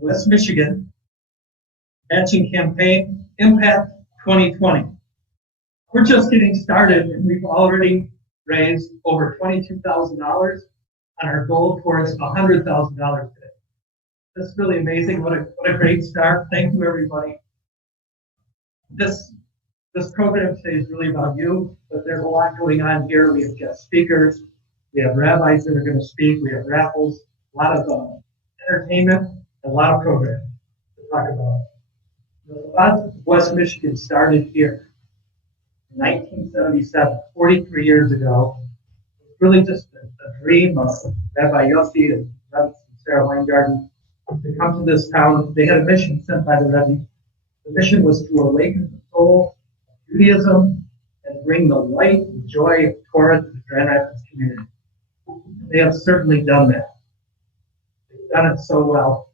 West Michigan matching campaign, Impact 2020. We're just getting started, and we've already raised over $22,000 on our goal towards $100,000 today. That's really amazing. What a great start. Thank you, everybody. This program today is really about you, but there's a lot going on here. We have guest speakers. We have rabbis that are going to speak. We have raffles, a lot of entertainment, and a lot of programs to talk about. The Chabad of West Michigan started here in 1977, 43 years ago. It was really just a dream of Rabbi Yossi and Rabbi Sarah Weingarten to come to this town. They had a mission sent by the Rebbe. The mission was to awaken the soul of Judaism and bring the light and joy of Torah to the Grand Rapids community. They have certainly done that. They've done it so well.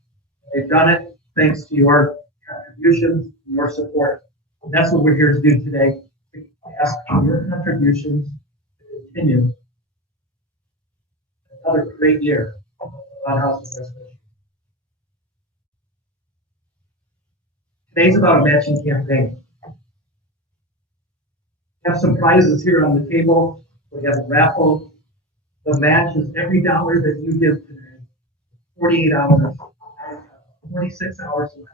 They've done it thanks to your contributions, your support. And that's what we're here to do today. To ask for your contributions to continue another great year on House of West Michigan. Today's about a matching campaign. We have some prizes here on the table. We have a raffle. The match is every dollar that you give today. 48 hours, 46 hours left.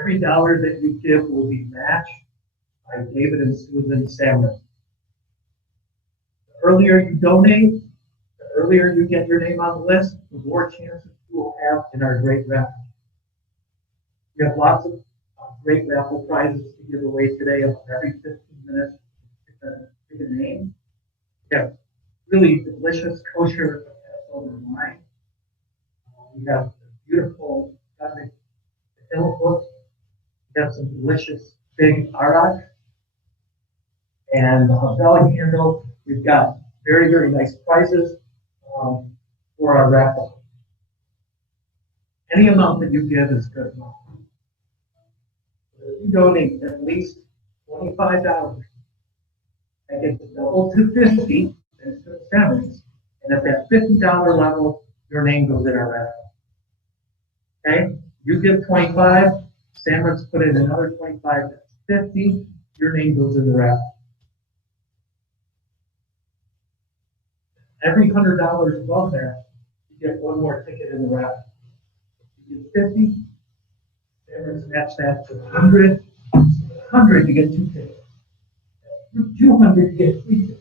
Every dollar that you give will be matched by David and Susan Sammer. The earlier you donate, the earlier you get your name on the list, the more chances you will have in our great raffle. We have lots of great raffle prizes to give away today. About every 15 minutes, pick a name. We have really delicious kosher Passover wine. We have beautiful hill books. We have some delicious big arak and a bella candle. We've got very, very nice prizes for our raffle. Any amount that you give is good enough. If you donate at least $25, that gets double to $50 and it's families. And at that $50 level, your name goes in our raffle. Okay? You give 25, Samrick's put in another 25, that's 50, your name goes in the raffle. Every $100 above that, you get one more ticket in the raffle. You get 50, Samrick's match that to 100. 100, you get 2 tickets. 200, you get 3 tickets.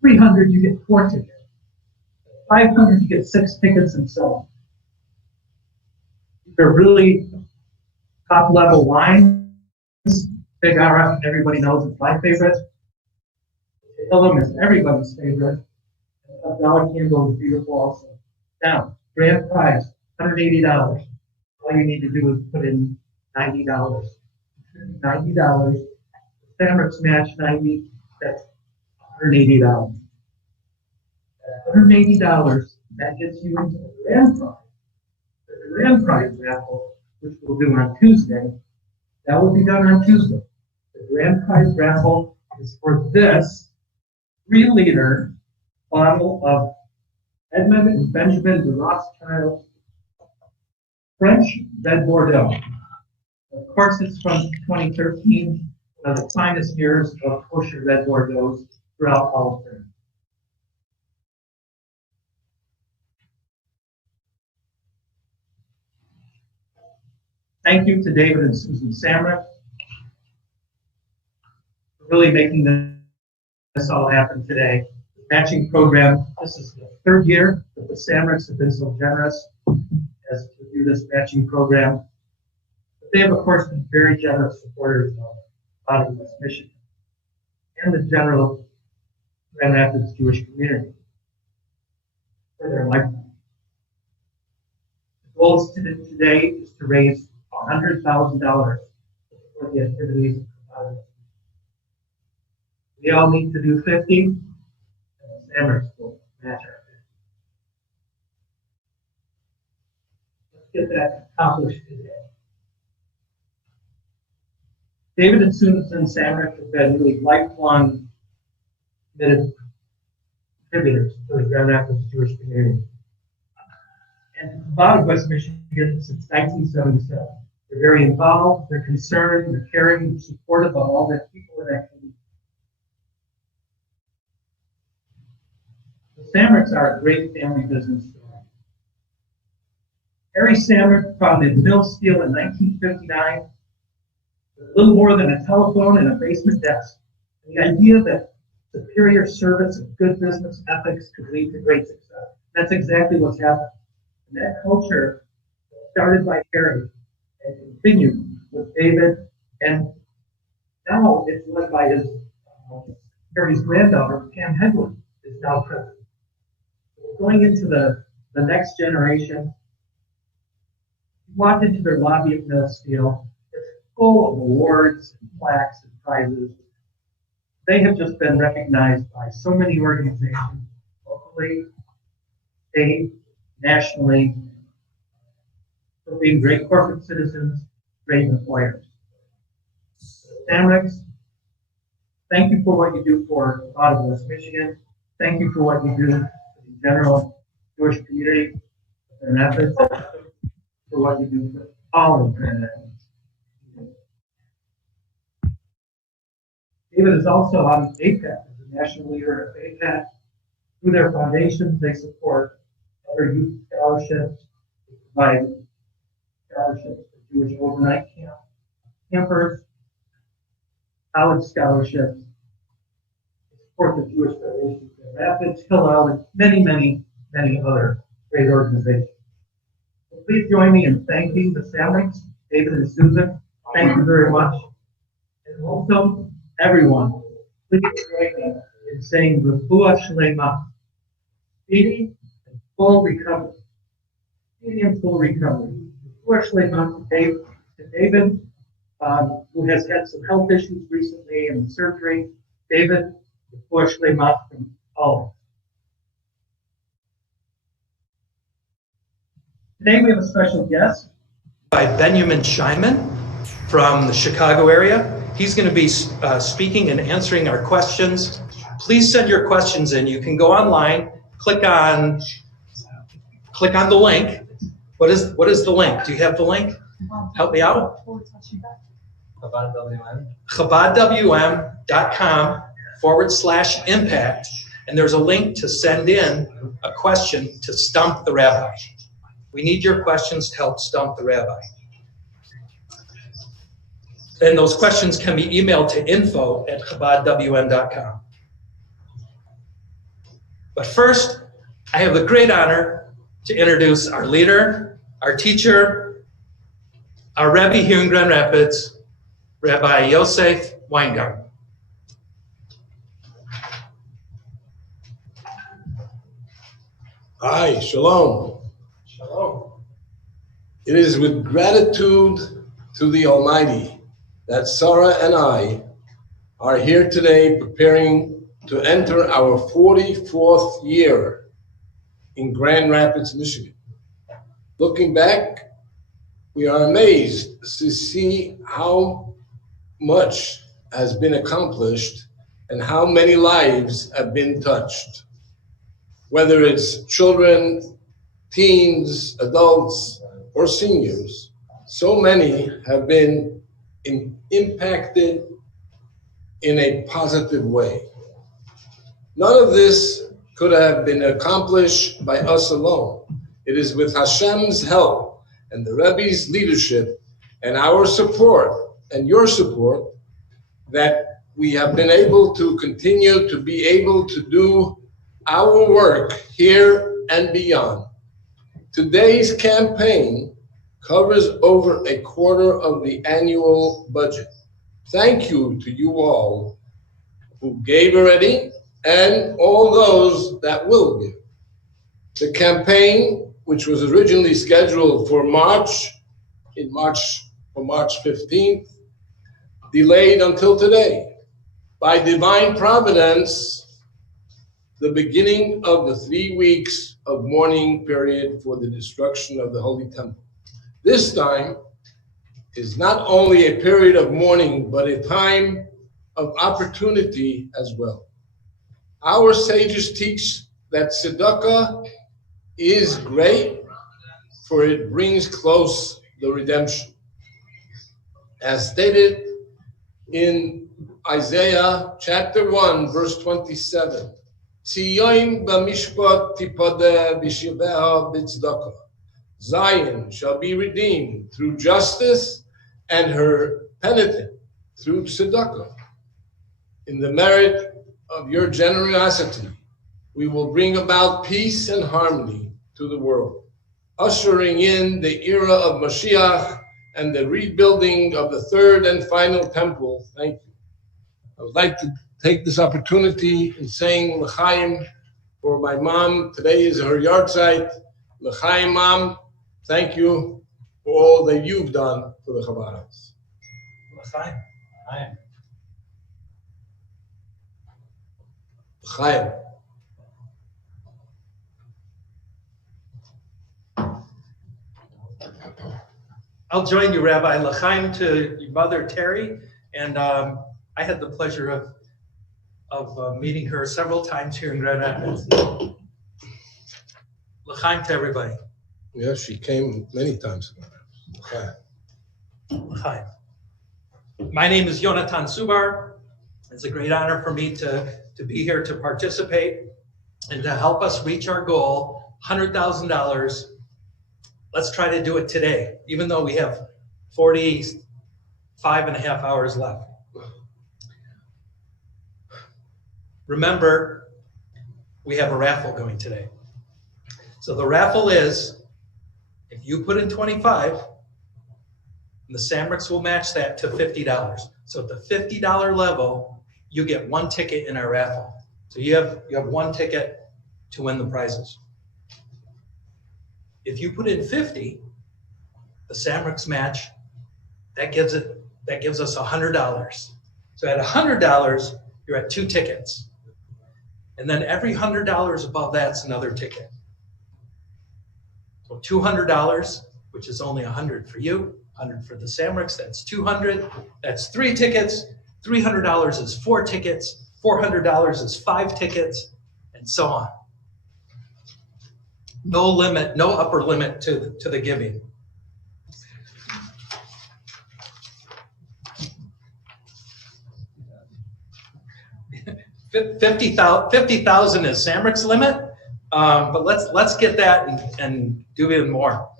300, you get 4 tickets. 500, you get 6 tickets, and so on. They're really top-level wines. Big Arak, everybody knows it's my favorite. Hillam is everybody's favorite. A dollar candle is beautiful also. Now, grand prize, $180. All you need to do is put in $90. $90. Samrick's match 90. That's $180. $180. That gets you into the grand prize. The grand prize raffle, which we'll do on Tuesday, that will be done on Tuesday. The grand prize raffle is for this 3-liter bottle of Edmund and Benjamin de Rothschild French Red Bordeaux. Of course, it's from 2013, one of the finest years of kosher Red Bordeaux throughout all of them. Thank you to David and Susan Samrick for really making this all happen today. The matching program, this is the 3rd year that the Samricks have been so generous as to do this matching program. But they have, of course, been very generous supporters of West Michigan and the general Grand Rapids Jewish community for their lifetime. The goal today is to raise $100,000 for the activities of we all need to do 50, and the Samricks will match our 50. Let's get that accomplished today. David and Susan Samrick have been really lifelong committed contributors to the Grand Rapids Jewish community. and Chabad of West Michigan since 1977. They're very involved, they're concerned, they're caring, and supportive of all the people in that community. The Samricks are a great family business story. Harry Samrick founded Mill Steel in 1959 with a little more than a telephone and a basement desk. And the idea that superior service and good business ethics could lead to great success. That's exactly what's happened. And that culture started by Harry and continued with David, and now it's led by his Harry's granddaughter, Pam Headland, is now president. Going into the next generation, you walk into their lobby at Mill Steel, it's full of awards and plaques and prizes. They have just been recognized by so many organizations, locally, state, nationally, for being great corporate citizens, great employers. Samricks, thank you for what you do for Chabad of West Michigan. Thank you for what you do for the general Jewish community and efforts, for what you do for all of Grand Rapids. David is also on APAC, as a national leader of APAC. Through their foundations, they support other youth scholarships, they provide scholarships for Jewish overnight campers, college scholarships, they support the Jewish Federation of Grand Rapids, Hillel, and many, many, many other great organizations. So please join me in thanking the Samricks, David and Susan. Thank you very much. And also, everyone, please join me in saying Refuah Shlema, speedy and full recovery. Speedy and full recovery. Refuah Shlema to David, who has had some health issues recently and surgery. David, Refuah Shlema from all of us. Today we have a special guest by BINYAMIN SCHEIMAN from the Chicago area. He's going to be speaking and answering our questions. Please send your questions in. You can go online, click on the link. What is the link? Do you have the link? Help me out. ChabadWM.com/impact, and there's a link to send in a question to Stump the Rabbi. We need your questions to help Stump the Rabbi. And those questions can be emailed to info@ChabadWM.com. But first, I have the great honor to introduce our leader, our teacher, our Rebbe here in Grand Rapids, Rabbi Yosef Weingarten. Hi, shalom. Shalom. It is with gratitude to the Almighty that Sarah and I are here today preparing to enter our 44th year in Grand Rapids, Michigan. Looking back, we are amazed to see how much has been accomplished and how many lives have been touched. Whether it's children, teens, adults, or seniors, so many have been impacted in a positive way. None of this could have been accomplished by us alone. It is with Hashem's help and the Rebbe's leadership and our support and your support that we have been able to continue to be able to do our work here and beyond. Today's campaign covers over a quarter of the annual budget. Thank you to you all who gave already and all those that will give. The campaign, which was originally scheduled for March 15th, delayed until today. By divine providence, the beginning of the 3 weeks of mourning period for the destruction of the Holy Temple. This time is not only a period of mourning, but a time of opportunity as well. Our sages teach that tzedakah is great, for it brings close the redemption. As stated in Isaiah chapter 1, verse 27, Tzion b'mishpat tipadeh b'shiveha b'tzedakah. Zion shall be redeemed through justice, and her penitent through tzedakah. In the merit of your generosity, we will bring about peace and harmony to the world, ushering in the era of Mashiach and the rebuilding of the third and final temple. Thank you. I would like to take this opportunity in saying l'chaim for my mom. Today is her yahrzeit. L'chaim, Mom. Thank you for all that you've done for the Chabad house. L'chaim. L'chaim. L'chaim. I'll join you, Rabbi. L'chaim to your mother, Terry. And I had the pleasure of meeting her several times here in Grand Rapids. L'chaim to everybody. Yeah, she came many times. L'chaim. L'chaim. My name is Yonatan Subar. It's a great honor for me to be here to participate and to help us reach our goal, $100,000. Let's try to do it today, even though we have 45 and a half hours left. Remember, we have a raffle going today. So the raffle is, if you put in 25, the Samrics will match that to $50. So at the $50 level, you get one ticket in our raffle. So you have one ticket to win the prizes. If you put in 50, the Samrics match, that gives us $100. So at $100, you're at 2 tickets. And then every $100 above that's another ticket. So $200, which is only $100 for you, $100 for the Samrics, that's $200. That's 3 tickets. $300 is 4 tickets. $400 is 5 tickets, and so on. No limit, no upper limit to the giving. $50,000 is Samrick's limit, but let's get that and do even more.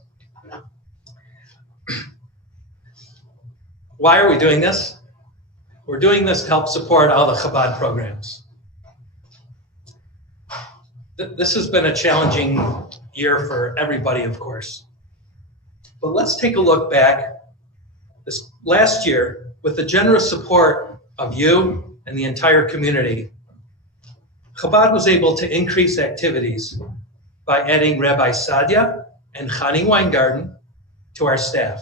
Why are we doing this? We're doing this to help support all the Chabad programs. This has been a challenging year for everybody, of course. But let's take a look back. This last year, with the generous support of you and the entire community, Chabad was able to increase activities by adding Rabbi Sadia and Chani Weingarten to our staff.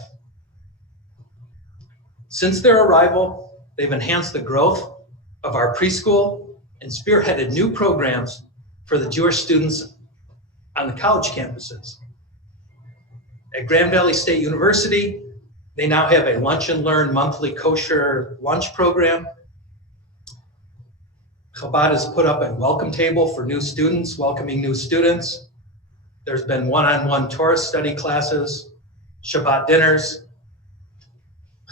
Since their arrival, they've enhanced the growth of our preschool and spearheaded new programs for the Jewish students on the college campuses. At Grand Valley State University, they now have a Lunch and Learn monthly kosher lunch program. Chabad has put up a welcome table for new students, welcoming new students. There's been one-on-one Torah study classes, Shabbat dinners.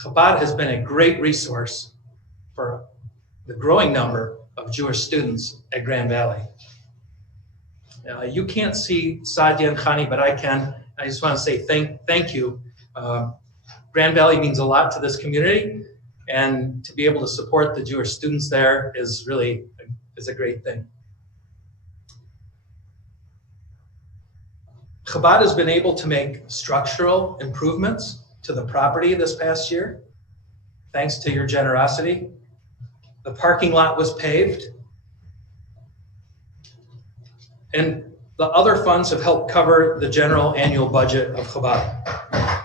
Chabad has been a great resource for the growing number of Jewish students at Grand Valley. You can't see Sadia and Chani, but I can. I just want to say thank you. Grand Valley means a lot to this community, and to be able to support the Jewish students there is really a great thing. Chabad has been able to make structural improvements to the property this past year, thanks to your generosity. The parking lot was paved, and the other funds have helped cover the general annual budget of Chabad.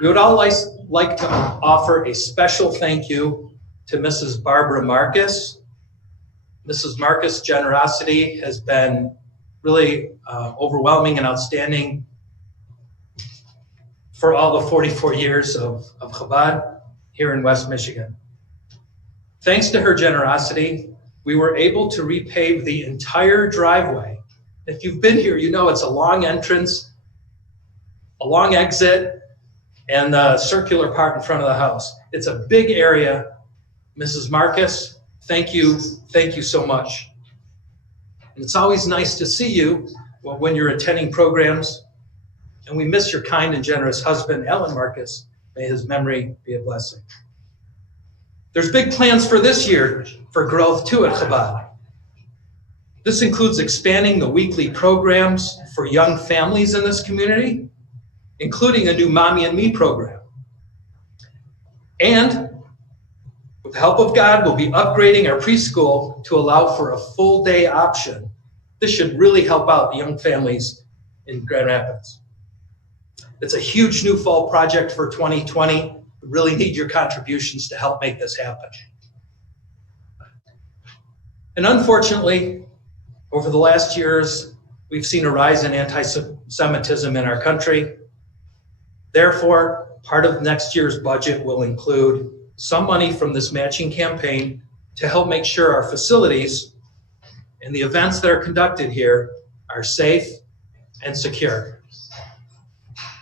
We would all like to offer a special thank you to Mrs. Barbara Marcus. Mrs. Marcus' generosity has been really overwhelming and outstanding for all the 44 years of Chabad here in West Michigan. Thanks to her generosity, we were able to repave the entire driveway. If you've been here, you know it's a long entrance. a long exit, and the circular part in front of the house. It's a big area. Mrs. Marcus, thank you so much. And it's always nice to see you when you're attending programs, and we miss your kind and generous husband, Alan Marcus. May his memory be a blessing. There's big plans for this year for growth too at Chabad. This includes expanding the weekly programs for young families in this community, including a new Mommy and Me program. And with the help of God, we'll be upgrading our preschool to allow for a full day option. This should really help out the young families in Grand Rapids. It's a huge new fall project for 2020. We really need your contributions to help make this happen. And unfortunately, over the last years, we've seen a rise in anti-Semitism in our country. Therefore, part of next year's budget will include some money from this matching campaign to help make sure our facilities and the events that are conducted here are safe and secure.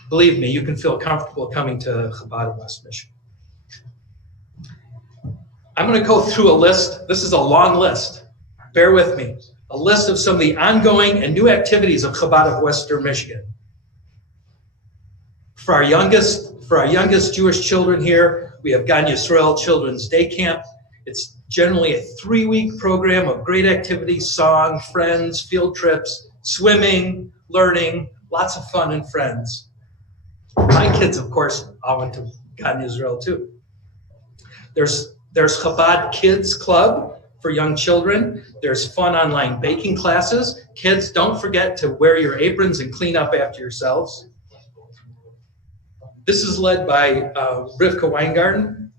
Believe me, you can feel comfortable coming to Chabad of West Michigan. I'm going to go through a list. This is a long list. Bear with me. A list of some of the ongoing and new activities of Chabad of Western Michigan. For our youngest Jewish children here, we have Gan Yisrael Children's Day Camp. It's generally a 3-week program of great activities, song, friends, field trips, swimming, learning, lots of fun and friends. My kids, of course, all went to Gan Yisrael too. There's Chabad Kids Club for young children. There's fun online baking classes. Kids, don't forget to wear your aprons and clean up after yourselves. This is led by Rivka Weingarten.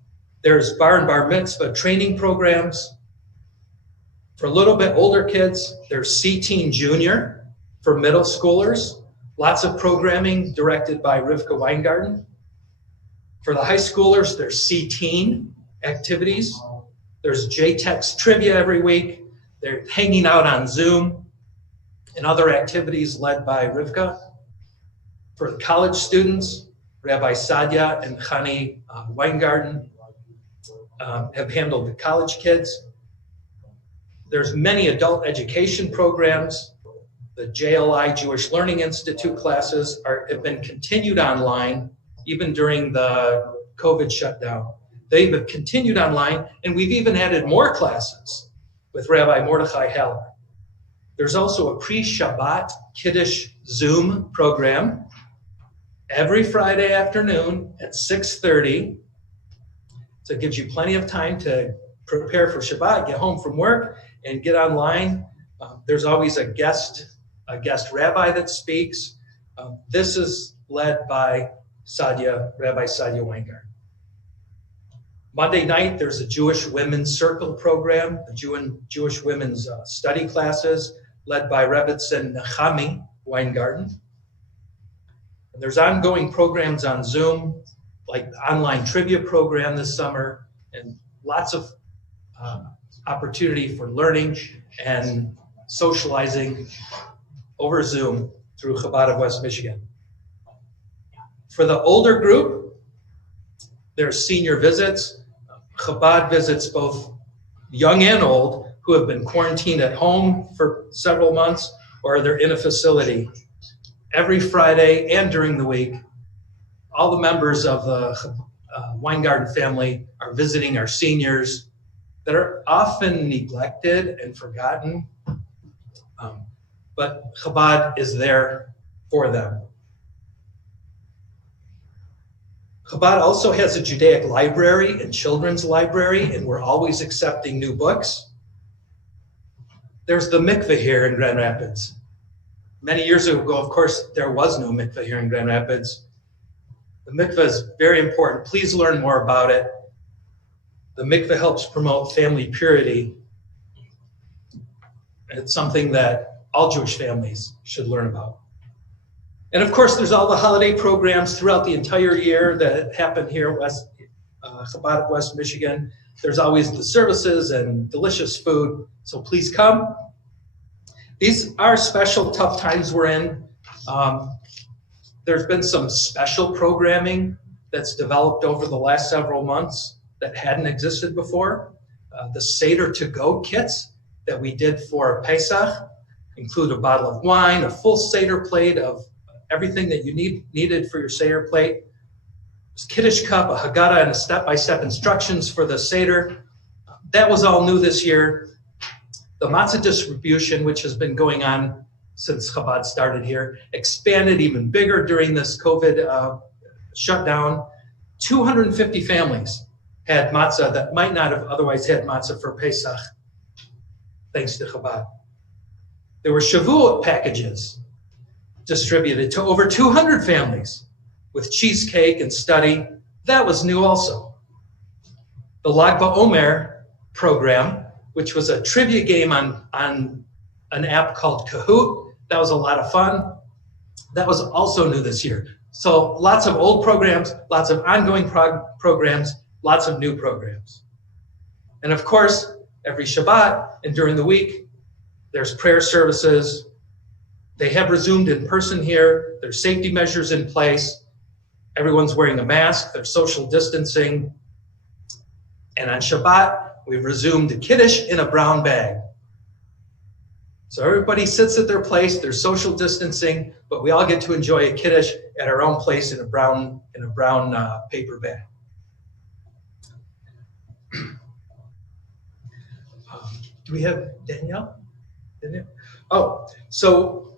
There's bar and bar mitzvah training programs. For a little bit older kids, there's C-Teen Junior for middle schoolers. Lots of programming directed by Rivka Weingarten. For the high schoolers, there's C-Teen activities. There's JTEX trivia every week. They're hanging out on Zoom and other activities led by Rivka. For the college students, Rabbi Sadia and Chani Weingarten have handled the college kids. There's many adult education programs. The JLI Jewish Learning Institute classes have been continued online even during the COVID shutdown. They've been continued online, and we've even added more classes with Rabbi Mordechai Heller. There's also a pre-Shabbat Kiddush Zoom program every Friday afternoon at 6:30. So it gives you plenty of time to prepare for Shabbat, get home from work, and get online. There's always a guest rabbi that speaks. This is led by Rabbi Sadia Weingarten. Monday night, there's a Jewish Women's Circle program, the Jewish Women's Study classes, led by Rebbetzin Nechami Weingarten. And there's ongoing programs on Zoom, like the online trivia program this summer, and lots of opportunity for learning and socializing over Zoom through Chabad of West Michigan. For the older group, there's senior visits. Chabad visits both young and old who have been quarantined at home for several months or they're in a facility. Every Friday and during the week, all the members of the Weingarten family are visiting our seniors that are often neglected and forgotten, but Chabad is there for them. Chabad also has a Judaic library and children's library, and we're always accepting new books. There's the mikveh here in Grand Rapids. Many years ago, of course, there was no mikveh here in Grand Rapids. The mikveh is very important. Please learn more about it. The mikveh helps promote family purity. It's something that all Jewish families should learn about. And of course, there's all the holiday programs throughout the entire year that happen here at Chabad of West Michigan. There's always the services and delicious food, so please come. These are special, tough times we're in. There's been some special programming that's developed over the last several months that hadn't existed before. The Seder to-go kits that we did for Pesach include a bottle of wine, a full Seder plate of everything that you needed for your Seder plate. Kiddush cup, a Haggadah, and a step-by-step instructions for the Seder. That was all new this year. The matzah distribution, which has been going on since Chabad started here, expanded even bigger during this COVID shutdown. 250 families had matzah that might not have otherwise had matzah for Pesach, thanks to Chabad. There were Shavuot packages distributed to over 200 families with cheesecake and study. That was new also. The Lag BaOmer program, which was a trivia game on an app called Kahoot. That was a lot of fun. That was also new this year. So lots of old programs, lots of ongoing programs, lots of new programs. And of course, every Shabbat and during the week, there's prayer services. They have resumed in person here. There's safety measures in place. Everyone's wearing a mask. There's social distancing. And on Shabbat, we've resumed the Kiddush in a brown bag. So everybody sits at their place. There's social distancing, but we all get to enjoy a Kiddush at our own place in a brown paper bag. Do we have Danielle? Oh, so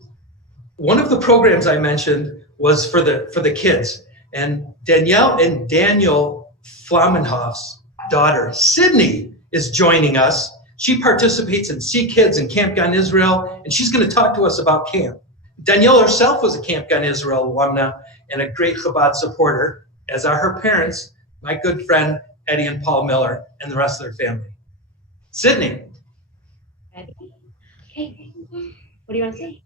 one of the programs I mentioned was for the kids, and Danielle and Daniel Flamenhoff's daughter Sydney is joining us. She participates in Sea Kids and Camp Gan Israel, and she's going to talk to us about camp. Danielle herself was a Camp Gan Israel alumna and a great Chabad supporter, as are her parents, my good friend Eddie and Paul Miller, and the rest of their family. Sydney. Ready? Okay. What do you want to say?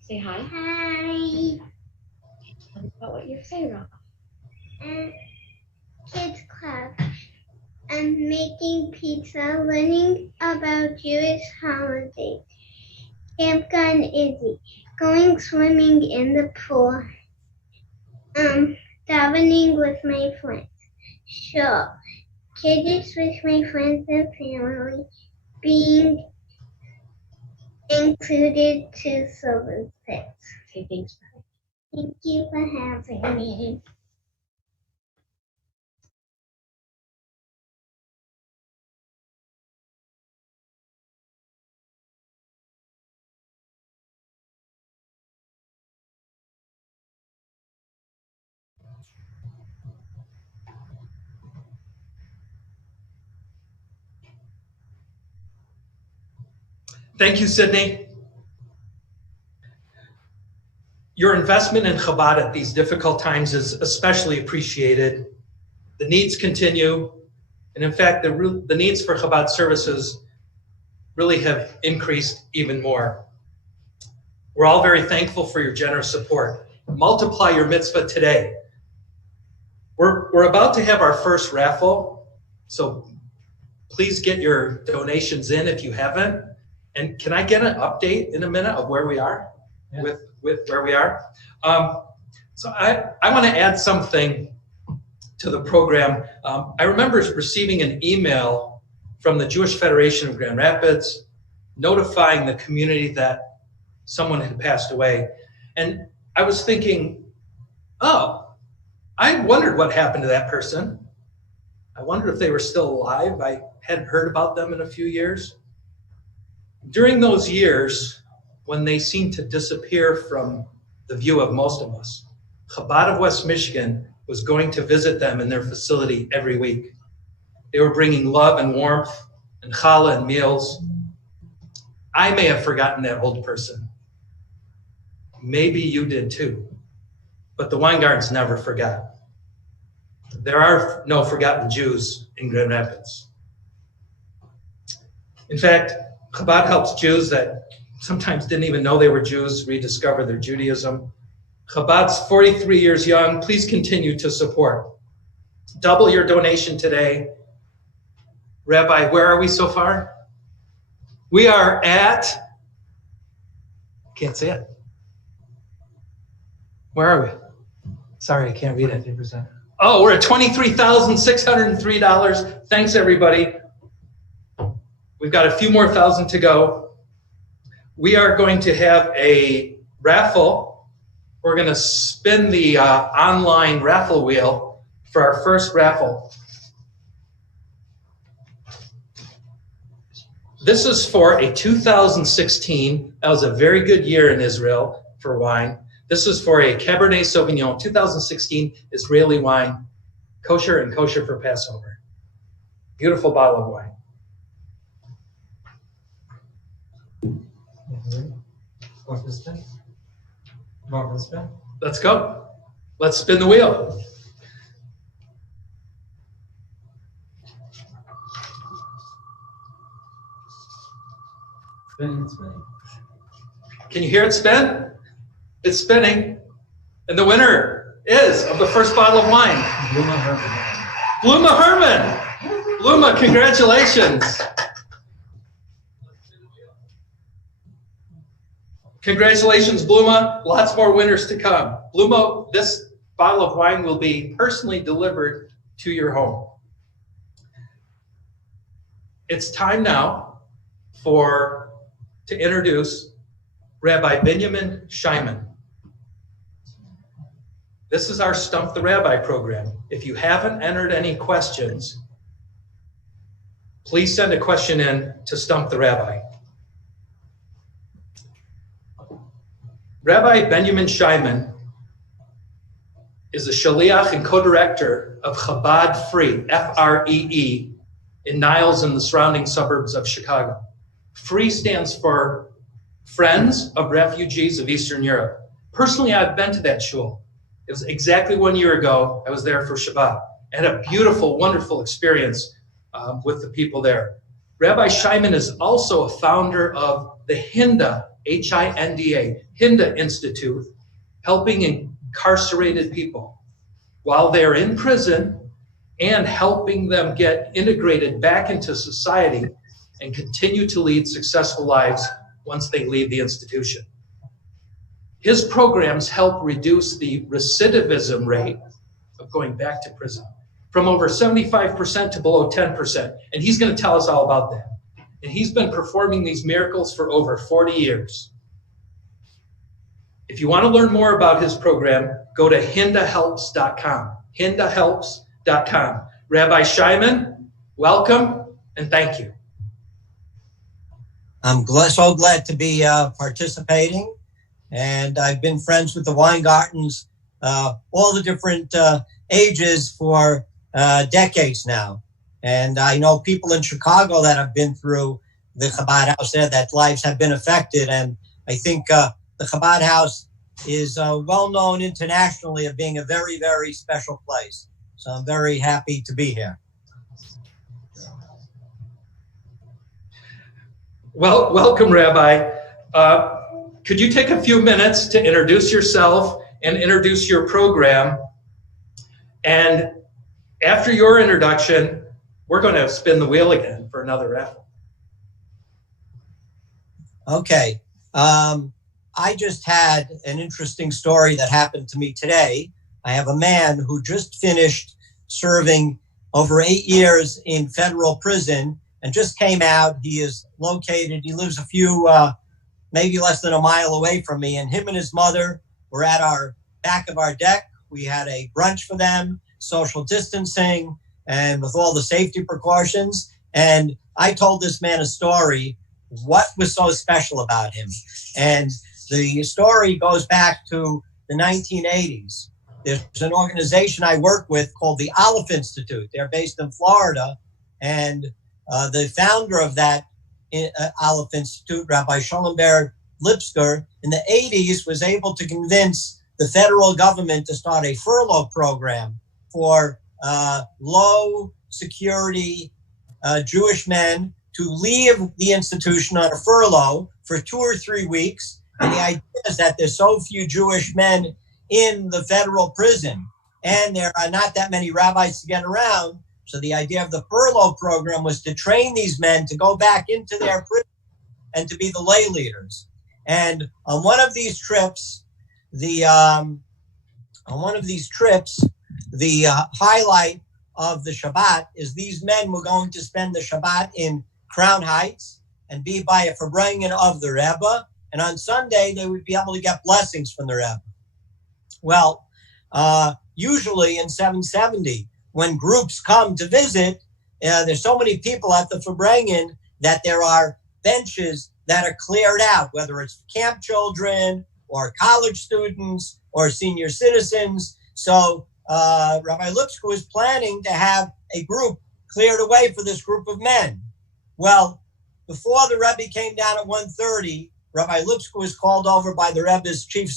Say hi. Hi. Tell me about what you're saying, Rob. Kids Club. I'm making pizza, learning about Jewish holidays. Camp Gan Izzy. Going swimming in the pool. Davening with my friends. Sure. Kiddush with my friends and family. Being included to Sylvan's Pits. Say thanks. Thank you for having me. Thank you, Sydney. Your investment in Chabad at these difficult times is especially appreciated. The needs continue, and in fact, the needs for Chabad services really have increased even more. We're all very thankful for your generous support. Multiply your mitzvah today. We're about to have our first raffle, so please get your donations in if you haven't. And can I get an update in a minute of where we are with where we are? So I want to add something to the program. I remember receiving an email from the Jewish Federation of Grand Rapids notifying the community that someone had passed away. And I was thinking, oh, I wondered what happened to that person. I wondered if they were still alive. I hadn't heard about them in a few years. During those years, when they seemed to disappear from the view of most of us, Chabad of West Michigan was going to visit them in their facility every week. They were bringing love and warmth and challah and meals. I may have forgotten that old person. Maybe you did too. But the Weingardens never forgot. There are no forgotten Jews in Grand Rapids. In fact, Chabad helps Jews that sometimes didn't even know they were Jews rediscover their Judaism. Chabad's 43 years young. Please continue to support. Double your donation today. Rabbi, where are we so far? We are at, can't say it. Where are we? Sorry, I can't read it. Oh, we're at $23,603. Thanks, everybody. We've got a few more thousand to go. We are going to have a raffle. We're going to spin the online raffle wheel for our first raffle. This is for a 2016. That was a very good year in Israel for wine. This is for a Cabernet Sauvignon 2016 Israeli wine, kosher and kosher for Passover. Beautiful bottle of wine. Let's go. Let's spin the wheel. Can you hear it spin? It's spinning. And the winner is, of the first bottle of wine, Bluma Herman. Bluma, congratulations. Congratulations, Bluma. Lots more winners to come. Bluma, this bottle of wine will be personally delivered to your home. It's time now to introduce Rabbi BINYAMIN SCHEIMAN. This is our Stump the Rabbi program. If you haven't entered any questions, please send a question in to Stump the Rabbi. Rabbi BINYAMIN SCHEIIMAN is a shaliach and co-director of Chabad Free, F-R-E-E, in Niles and the surrounding suburbs of Chicago. Free stands for Friends of Refugees of Eastern Europe. Personally, I've been to that shul. It was exactly 1 year ago. I was there for Shabbat. I had a beautiful, wonderful experience with the people there. Rabbi SCHEIMAN is also a founder of the HINDA, H-I-N-D-A, HINDA Institute, helping incarcerated people while they're in prison and helping them get integrated back into society and continue to lead successful lives once they leave the institution. His programs help reduce the recidivism rate of going back to prison from over 75% to below 10%. And he's going to tell us all about that. And he's been performing these miracles for over 40 years. If you want to learn more about his program, go to hindahelps.com. hindahelps.com. Rabbi SCHEIMAN, welcome and thank you. I'm so glad to be participating. And I've been friends with the Weingardens, all the different ages for decades now. And I know people in Chicago that have been through the Chabad house there, that lives have been affected. And I think the Chabad house is well known internationally of being a very, very special place. So I'm very happy to be here. Well, welcome, Rabbi. Could you take a few minutes to introduce yourself and introduce your program? And after your introduction, we're going to spin the wheel again for another raffle. Okay. I just had an interesting story that happened to me today. I have a man who just finished serving over 8 years in federal prison and just came out. He is located, he lives a few, maybe less than a mile away from me, and him and his mother were at our back of our deck. We had a brunch for them, social distancing, and with all the safety precautions. And I told this man a story, what was so special about him. And the story goes back to the 1980s. There's an organization I work with called the Aleph Institute. They're based in Florida. And the founder of that Aleph Institute, Rabbi Schollenberg Lipsker, in the 80s was able to convince the federal government to start a furlough program for low security Jewish men to leave the institution on a furlough for 2 or 3 weeks. And the idea is that there's so few Jewish men in the federal prison, and there are not that many rabbis to get around. So the idea of the furlough program was to train these men to go back into their prison and to be the lay leaders. And on one of these trips, the on one of these trips, the highlight of the Shabbat is these men were going to spend the Shabbat in Crown Heights and be by a Fundraiser of the Rebbe. And on Sunday, they would be able to get blessings from the Rebbe. Well, usually in 770, when groups come to visit, there's so many people at the Fundraiser that there are benches that are cleared out, whether it's camp children or college students or senior citizens. So Rabbi Lipska was planning to have a group cleared away for this group of men. Well, before the Rebbe came down at 1:30, Rabbi Lipska was called over by the Rebbe's chief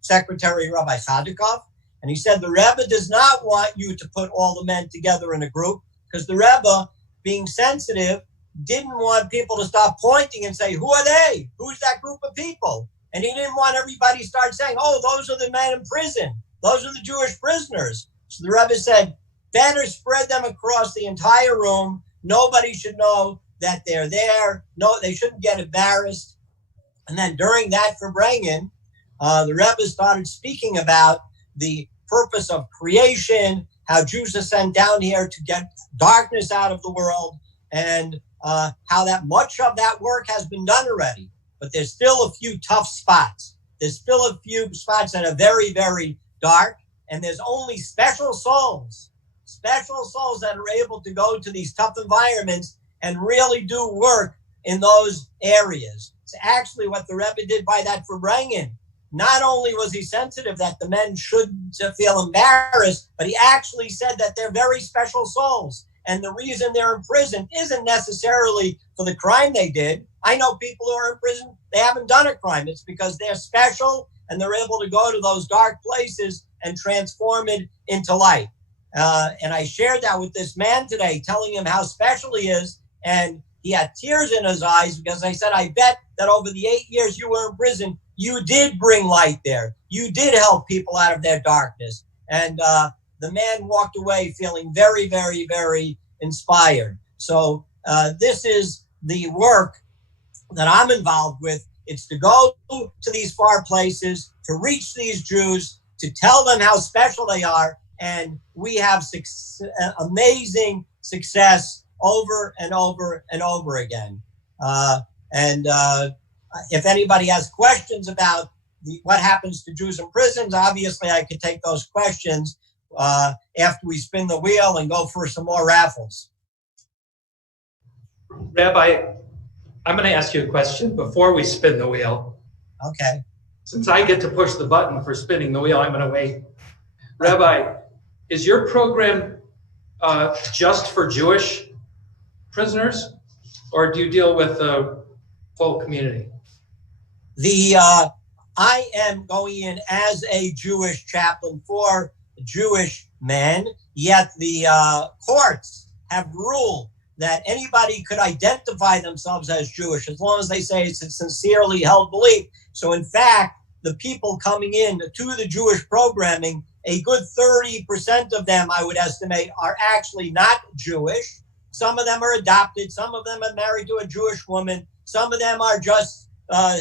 secretary, Rabbi Chadikov, and he said, the Rebbe does not want you to put all the men together in a group, because the Rebbe, being sensitive, didn't want people to stop pointing and say, who are they? Who's that group of people? And he didn't want everybody to start saying, oh, those are the men in prison. Those are the Jewish prisoners. So the Rebbe said, better spread them across the entire room. Nobody should know that they're there. No, they shouldn't get embarrassed. And then during that Farbrengen, the Rebbe started speaking about the purpose of creation, how Jews are sent down here to get darkness out of the world, and how that much of that work has been done already. But there's still a few tough spots. There's still a few spots that are very, very dark, and there's only special souls that are able to go to these tough environments and really do work in those areas. It's actually what the Rebbe did by that Farbrengen. Not only was he sensitive that the men shouldn't feel embarrassed, but he actually said that they're very special souls. And the reason they're in prison isn't necessarily for the crime they did. I know people who are in prison, they haven't done a crime. It's because they're special and they're able to go to those dark places and transform it into light. And I shared that with this man today, telling him how special he is. And he had tears in his eyes because I said, I bet that over the 8 years you were in prison, you did bring light there. You did help people out of their darkness. And the man walked away feeling very, very, very inspired. So this is the work that I'm involved with. It's to go to these far places, to reach these Jews, to tell them how special they are. And we have amazing success over and over and over again. If anybody has questions about what happens to Jews in prisons, obviously I could take those questions after we spin the wheel and go for some more raffles. Rabbi, I'm going to ask you a question before we spin the wheel. Okay. Since I get to push the button for spinning the wheel, I'm going to wait. Rabbi, is your program just for Jewish prisoners, or do you deal with the full community? I am going in as a Jewish chaplain for Jewish men, yet the courts have ruled that anybody could identify themselves as Jewish as long as they say it's a sincerely held belief. So in fact, the people coming in to the Jewish programming, a good 30% of them, I would estimate, are actually not Jewish. Some of them are adopted. Some of them are married to a Jewish woman. Some of them are just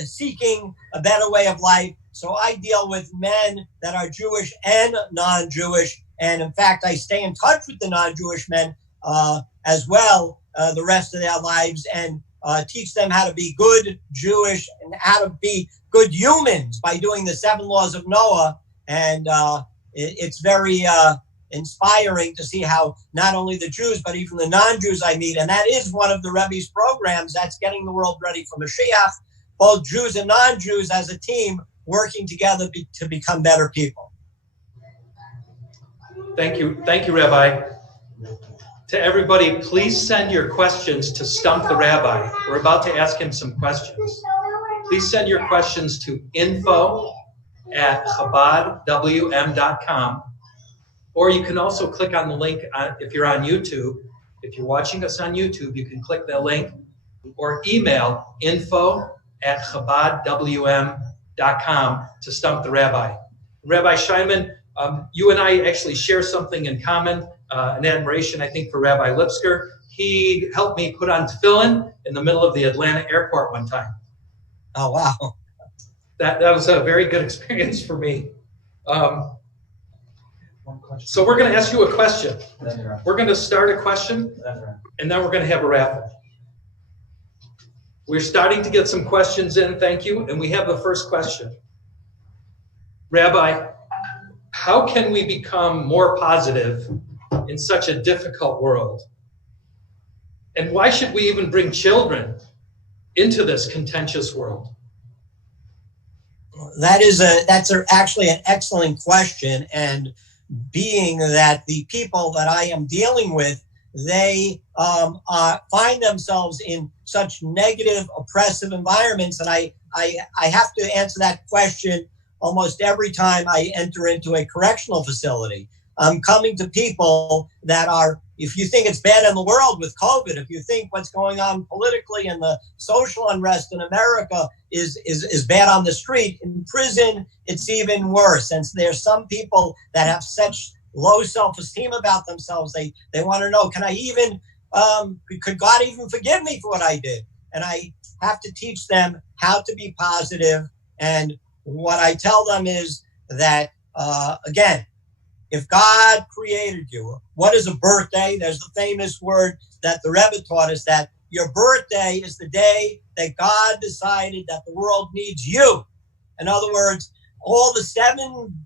seeking a better way of life. So I deal with men that are Jewish and non-Jewish. And in fact, I stay in touch with the non-Jewish men as well the rest of their lives, and teach them how to be good Jewish and how to be good humans by doing the 7 laws of Noah. And it's very inspiring to see how not only the Jews, but even the non-Jews I meet, and that is one of the Rebbe's programs, that's getting the world ready for Mashiach, both Jews and non-Jews as a team working together to become better people. Thank you, Rabbi. To everybody, please send your questions to Stump the Rabbi. We're about to ask him some questions. Please send your questions to info@chabadwm.com. Or you can also click on the link if you're on YouTube. If you're watching us on YouTube, you can click the link or email info@chabadwm.com to Stump the Rabbi. Rabbi SCHEIMAN, you and I actually share something in common, an admiration, I think, for Rabbi Lipsker. He helped me put on tefillin in the middle of the Atlanta airport one time. Oh, wow. That was a very good experience for me. So we're going to ask you a question. We're going to start a question, and then we're going to have a raffle. We're starting to get some questions in, thank you, and we have the first question. Rabbi, how can we become more positive in such a difficult world? And why should we even bring children into this contentious world? That's actually an excellent question. And being that the people that I am dealing with, they find themselves in such negative, oppressive environments. And I have to answer that question almost every time I enter into a correctional facility. I'm coming to people that are, if you think it's bad in the world with COVID, if you think what's going on politically and the social unrest in America is bad on the street, in prison, it's even worse. And there's some people that have such low self-esteem about themselves. They want to know, can I even, could God even forgive me for what I did? And I have to teach them how to be positive. And what I tell them is that, again, if God created you, what is a birthday? There's the famous word that the Rebbe taught us, that your birthday is the day that God decided that the world needs you. In other words, all the 7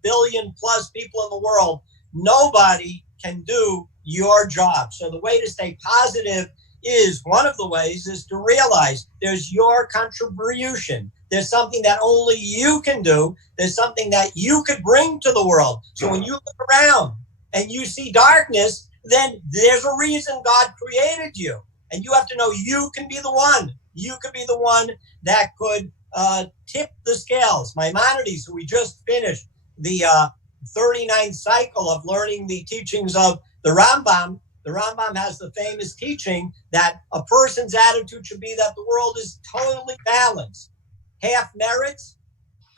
billion plus people in the world, nobody can do your job. So the way to stay positive is, one of the ways is to realize there's your contribution. There's something that only you can do. There's something that you could bring to the world. So when you look around and you see darkness, then there's a reason God created you. And you have to know you can be the one. You could be the one that could tip the scales. Maimonides, who we just finished the 39th cycle of learning the teachings of the Rambam. The Rambam has the famous teaching that a person's attitude should be that the world is totally balanced. Half merits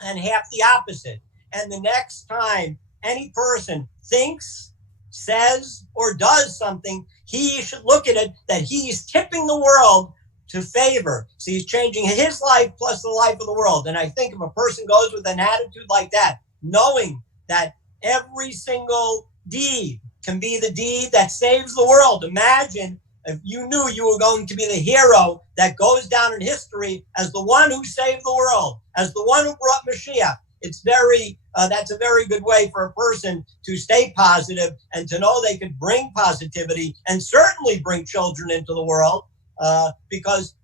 and half the opposite. And the next time any person thinks, says, or does something, he should look at it that he's tipping the world to favor. So he's changing his life plus the life of the world. And I think if a person goes with an attitude like that, knowing that every single deed can be the deed that saves the world. Imagine if you knew you were going to be the hero that goes down in history as the one who saved the world, as the one who brought Mashiach. It's that's a very good way for a person to stay positive and to know they could bring positivity and certainly bring children into the world, because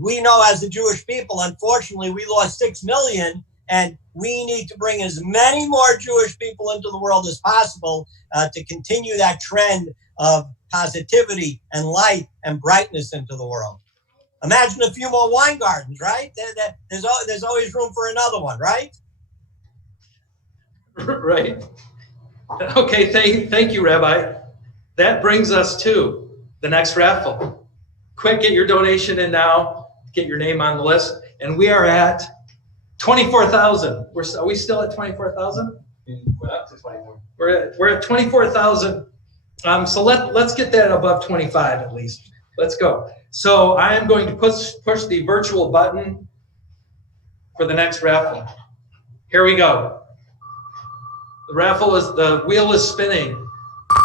we know as the Jewish people, unfortunately, we lost 6 million, and we need to bring as many more Jewish people into the world as possible to continue that trend of positivity and light and brightness into the world. Imagine a few more wine gardens, right? There's always room for another one, right? Right. Okay, thank you, Rabbi. That brings us to the next raffle. Quick, get your donation in now. Get your name on the list. And we are at 24,000. Are we still at 24,000? We're up to 24. We're at 24,000. So let's get that above 25 at least. Let's go. So I am going to push the virtual button for the next raffle. Here we go. The wheel is spinning.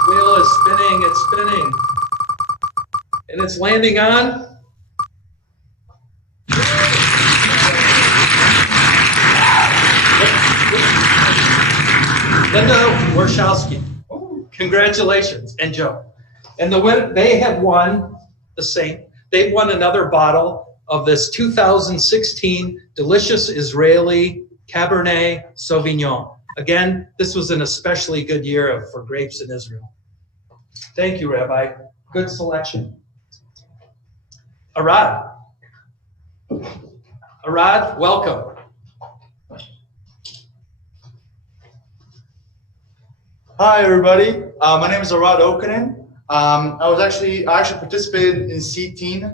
Wheel is spinning, it's spinning. And it's landing on Linda Warshowski. Congratulations, and Joe. And they have won the same. They've won another bottle of this 2016 delicious Israeli Cabernet Sauvignon. Again, this was an especially good year for grapes in Israel. Thank you, Rabbi. Good selection. Arad. Arad, welcome. Hi, everybody. My name is Arad Okanen. I actually participated in C-Teen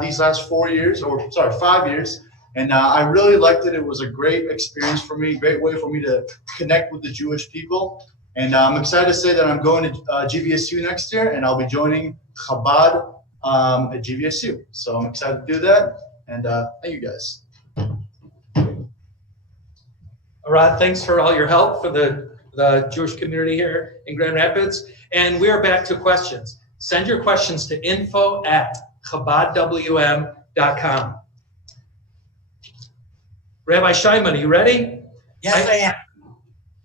these last 5 years, and I really liked it. It was a great experience for me, great way for me to connect with the Jewish people. And I'm excited to say that I'm going to GVSU next year, and I'll be joining Chabad at GVSU. So I'm excited to do that, and thank you guys. Arad, thanks for all your help for the the Jewish community here in Grand Rapids. And we are back to questions. Send your questions to info@chabadwm.com. Rabbi SCHEIMAN, are you ready? Yes, I am.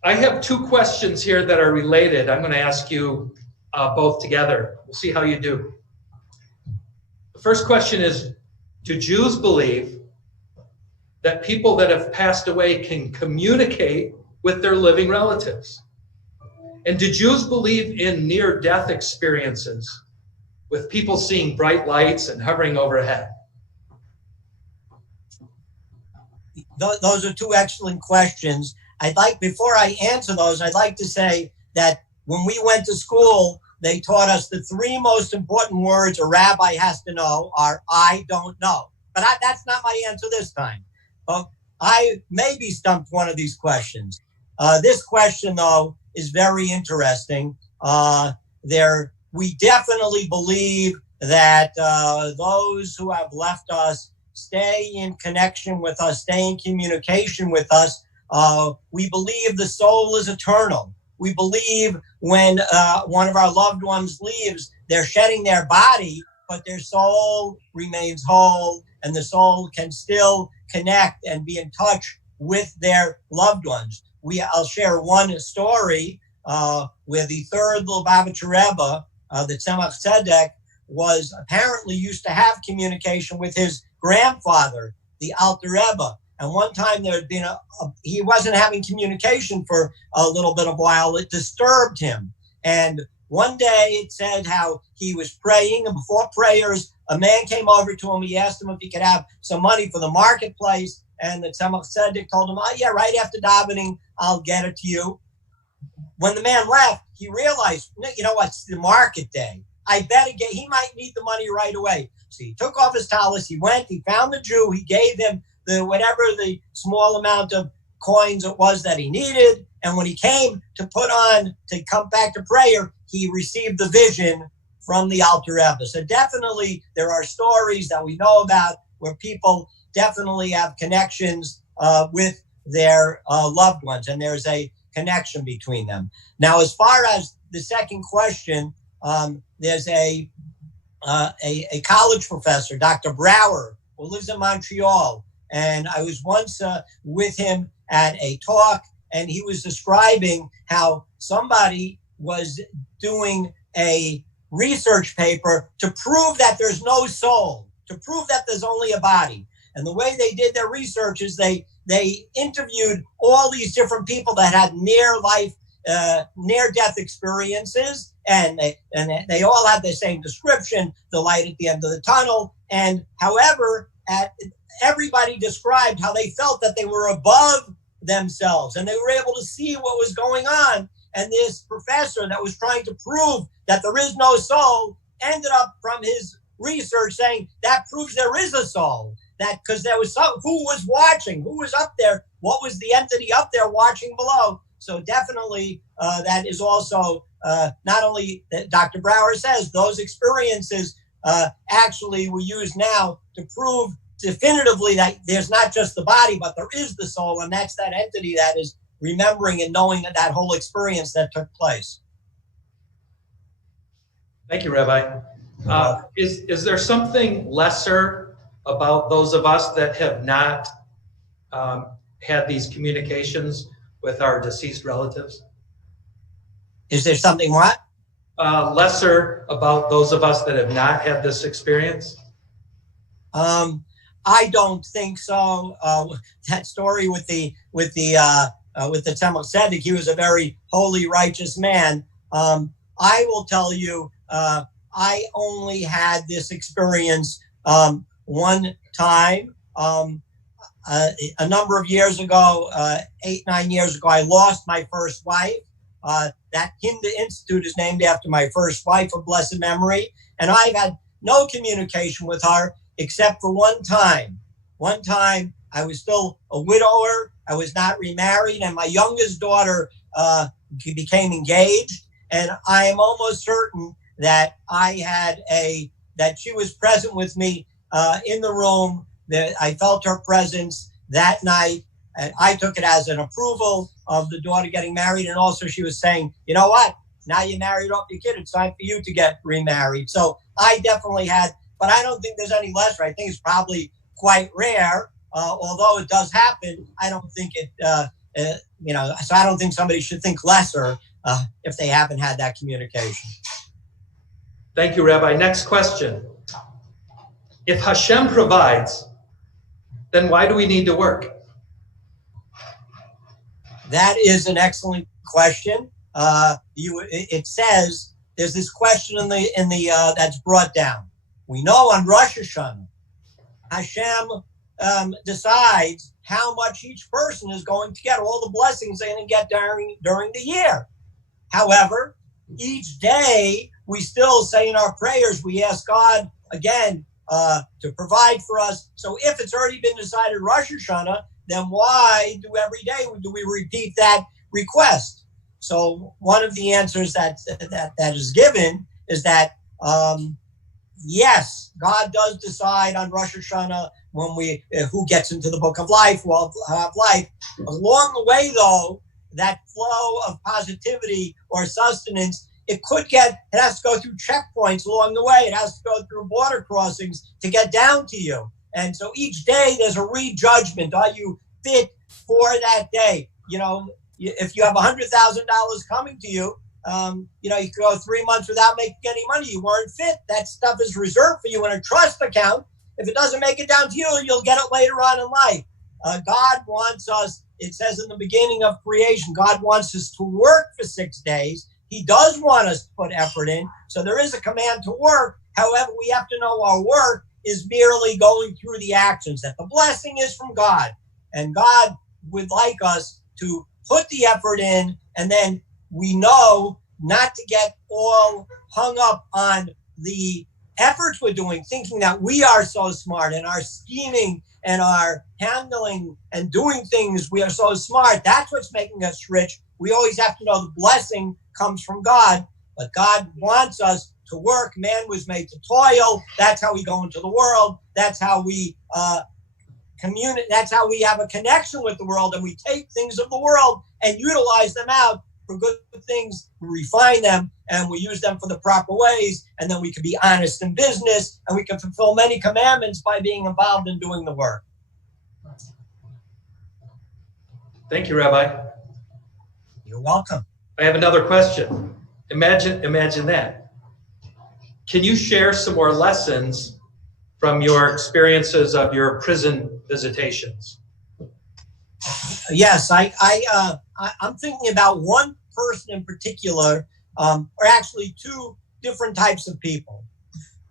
I have two questions here that are related. I'm going to ask you both together. We'll see how you do. The first question is, do Jews believe that people that have passed away can communicate with their living relatives? And do Jews believe in near-death experiences with people seeing bright lights and hovering overhead? Those are two excellent questions. Before I answer those, I'd like to say that when we went to school, they taught us the three most important words a rabbi has to know are, I don't know. But that's not my answer this time. I maybe stumped one of these questions. This question, though, is very interesting. We definitely believe that those who have left us stay in connection with us, stay in communication with us. We believe the soul is eternal. We believe when one of our loved ones leaves, they're shedding their body, but their soul remains whole, and the soul can still connect and be in touch with their loved ones. I'll share one story where the third Lubavitcher Rebbe, the Tzemach Tzedek, was apparently used to have communication with his grandfather, the Alter Rebbe. And one time there had been he wasn't having communication for a little bit of a while. It disturbed him. And one day it said how he was praying, and before prayers, a man came over to him. He asked him if he could have some money for the marketplace. And the Tzemach Tzedek told him, yeah, right after davening, I'll get it to you. When the man left, he realized, you know what, it's the market day. I better he might need the money right away. So he took off his tallis, he went, he found the Jew, he gave him whatever the small amount of coins it was that he needed. And when he came to come back to prayer, he received the vision from the Alter Rebbe. So definitely there are stories that we know about where people definitely have connections with their loved ones, and there's a connection between them. Now, as far as the second question, there's a college professor, Dr. Brower, who lives in Montreal. And I was once with him at a talk, and he was describing how somebody was doing a research paper to prove that there's no soul, to prove that there's only a body. And the way they did their research is they interviewed all these different people that had near-death experiences, and they all had the same description, the light at the end of the tunnel. And however, everybody described how they felt that they were above themselves and they were able to see what was going on. And this professor that was trying to prove that there is no soul ended up from his research saying that proves there is a soul. That because there was who was watching, who was up there, what was the entity up there watching below. So definitely that is also not only that Dr. Brower says those experiences actually were used now to prove definitively that there's not just the body, but there is the soul, and that's that entity that is remembering and knowing that whole experience that took place. Thank you, Rabbi. Is there something lesser about those of us that have not had these communications with our deceased relatives? Is there something what? Lesser about those of us that have not had this experience? I don't think so. That story with the Tzemach Tzedek, he was a very holy, righteous man. I will tell you, I only had this experience one time. A number of years ago, 8-9 years ago, I lost my first wife. That Hinda Institute is named after my first wife of blessed memory. And I've had no communication with her except for one time. One time I was still a widower. I was not remarried, and my youngest daughter became engaged. And I am almost certain that that she was present with me in the room, that I felt her presence that night. And I took it as an approval of the daughter getting married. And also she was saying, you know what? Now you're married off your kid. It's time for you to get remarried. So I definitely had, but I don't think there's any lesser. I think it's probably quite rare. Although it does happen, I don't think it, so I don't think somebody should think lesser if they haven't had that communication. Thank you, Rabbi. Next question. If Hashem provides, then why do we need to work? That is an excellent question. It says there's this question in the that's brought down. We know on Rosh Hashanah, Hashem decides how much each person is going to get, all the blessings they're going to get during the year. However, each day we still say in our prayers, we ask God again to provide for us. So if it's already been decided Rosh Hashanah, then why do every day do we repeat that request? So one of the answers that is given is that yes, God does decide on Rosh Hashanah when who gets into the book of life, who will have life. Along the way, though, that flow of positivity or sustenance, it has to go through checkpoints along the way. It has to go through border crossings to get down to you. And so each day there's a rejudgment. Are you fit for that day? You know, if you have $100,000 coming to you, you could go 3 months without making any money. You weren't fit. That stuff is reserved for you in a trust account. If it doesn't make it down to you, you'll get it later on in life. God wants us, it says in the beginning of creation, God wants us to work for 6 days. He does want us to put effort in. So there is a command to work. However, we have to know our work is merely going through the actions, that the blessing is from God. And God would like us to put the effort in, and then we know not to get all hung up on the efforts we're doing, thinking that we are so smart and our scheming and our handling and doing things, we are so smart. That's what's making us rich. We always have to know the blessing comes from God, but God wants us to work. Man was made to toil. That's how we go into the world. That's how we communicate. That's how we have a connection with the world, and we take things of the world and utilize them out for good things. We refine them and we use them for the proper ways, and then we can be honest in business, and we can fulfill many commandments by being involved in doing the work. Thank you, Rabbi. You're welcome. I have another question. Imagine that. Can you share some more lessons from your experiences of your prison visitations? Yes, I'm thinking about one person in particular, or actually two different types of people.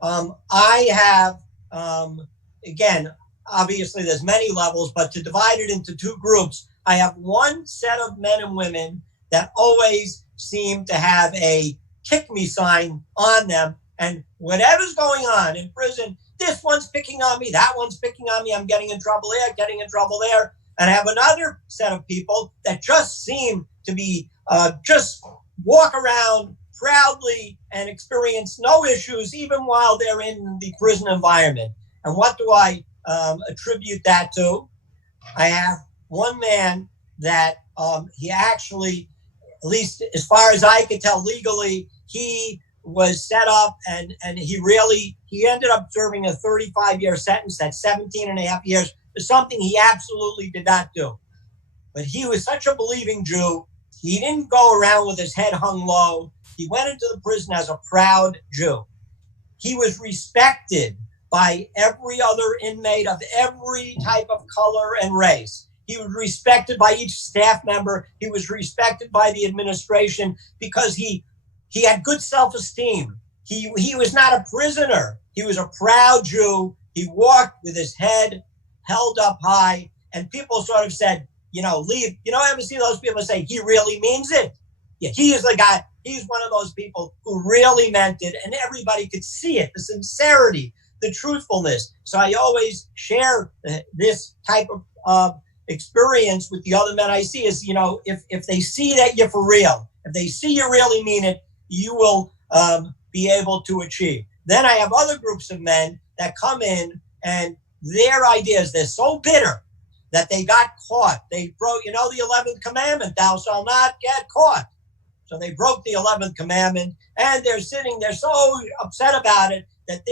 I have, again, obviously there's many levels, but to divide it into two groups, I have one set of men and women that always seem to have a kick me sign on them. And whatever's going on in prison, this one's picking on me, that one's picking on me, I'm getting in trouble there, getting in trouble there. And I have another set of people that just seem to be, just walk around proudly and experience no issues even while they're in the prison environment. And what do I attribute that to? I have one man that he actually, at least as far as I could tell legally, he was set up and he ended up serving a 35-year sentence. That's 17 and a half years for something he absolutely did not do. But he was such a believing Jew. He didn't go around with his head hung low. He went into the prison as a proud Jew. He was respected by every other inmate of every type of color and race. He was respected by each staff member. He was respected by the administration because he had good self-esteem. He was not a prisoner. He was a proud Jew. He walked with his head held up high, and people sort of said, leave. I ever see those people say, he really means it? Yeah, he is the guy. He's one of those people who really meant it, and everybody could see it, the sincerity, the truthfulness. So I always share this type of experience with the other men I see is, if they see that you're for real, if they see you really mean it, you will be able to achieve. Then I have other groups of men that come in and their ideas, they're so bitter that they got caught. They broke, the 11th commandment, thou shalt not get caught. So they broke the 11th commandment, and they're so upset about it that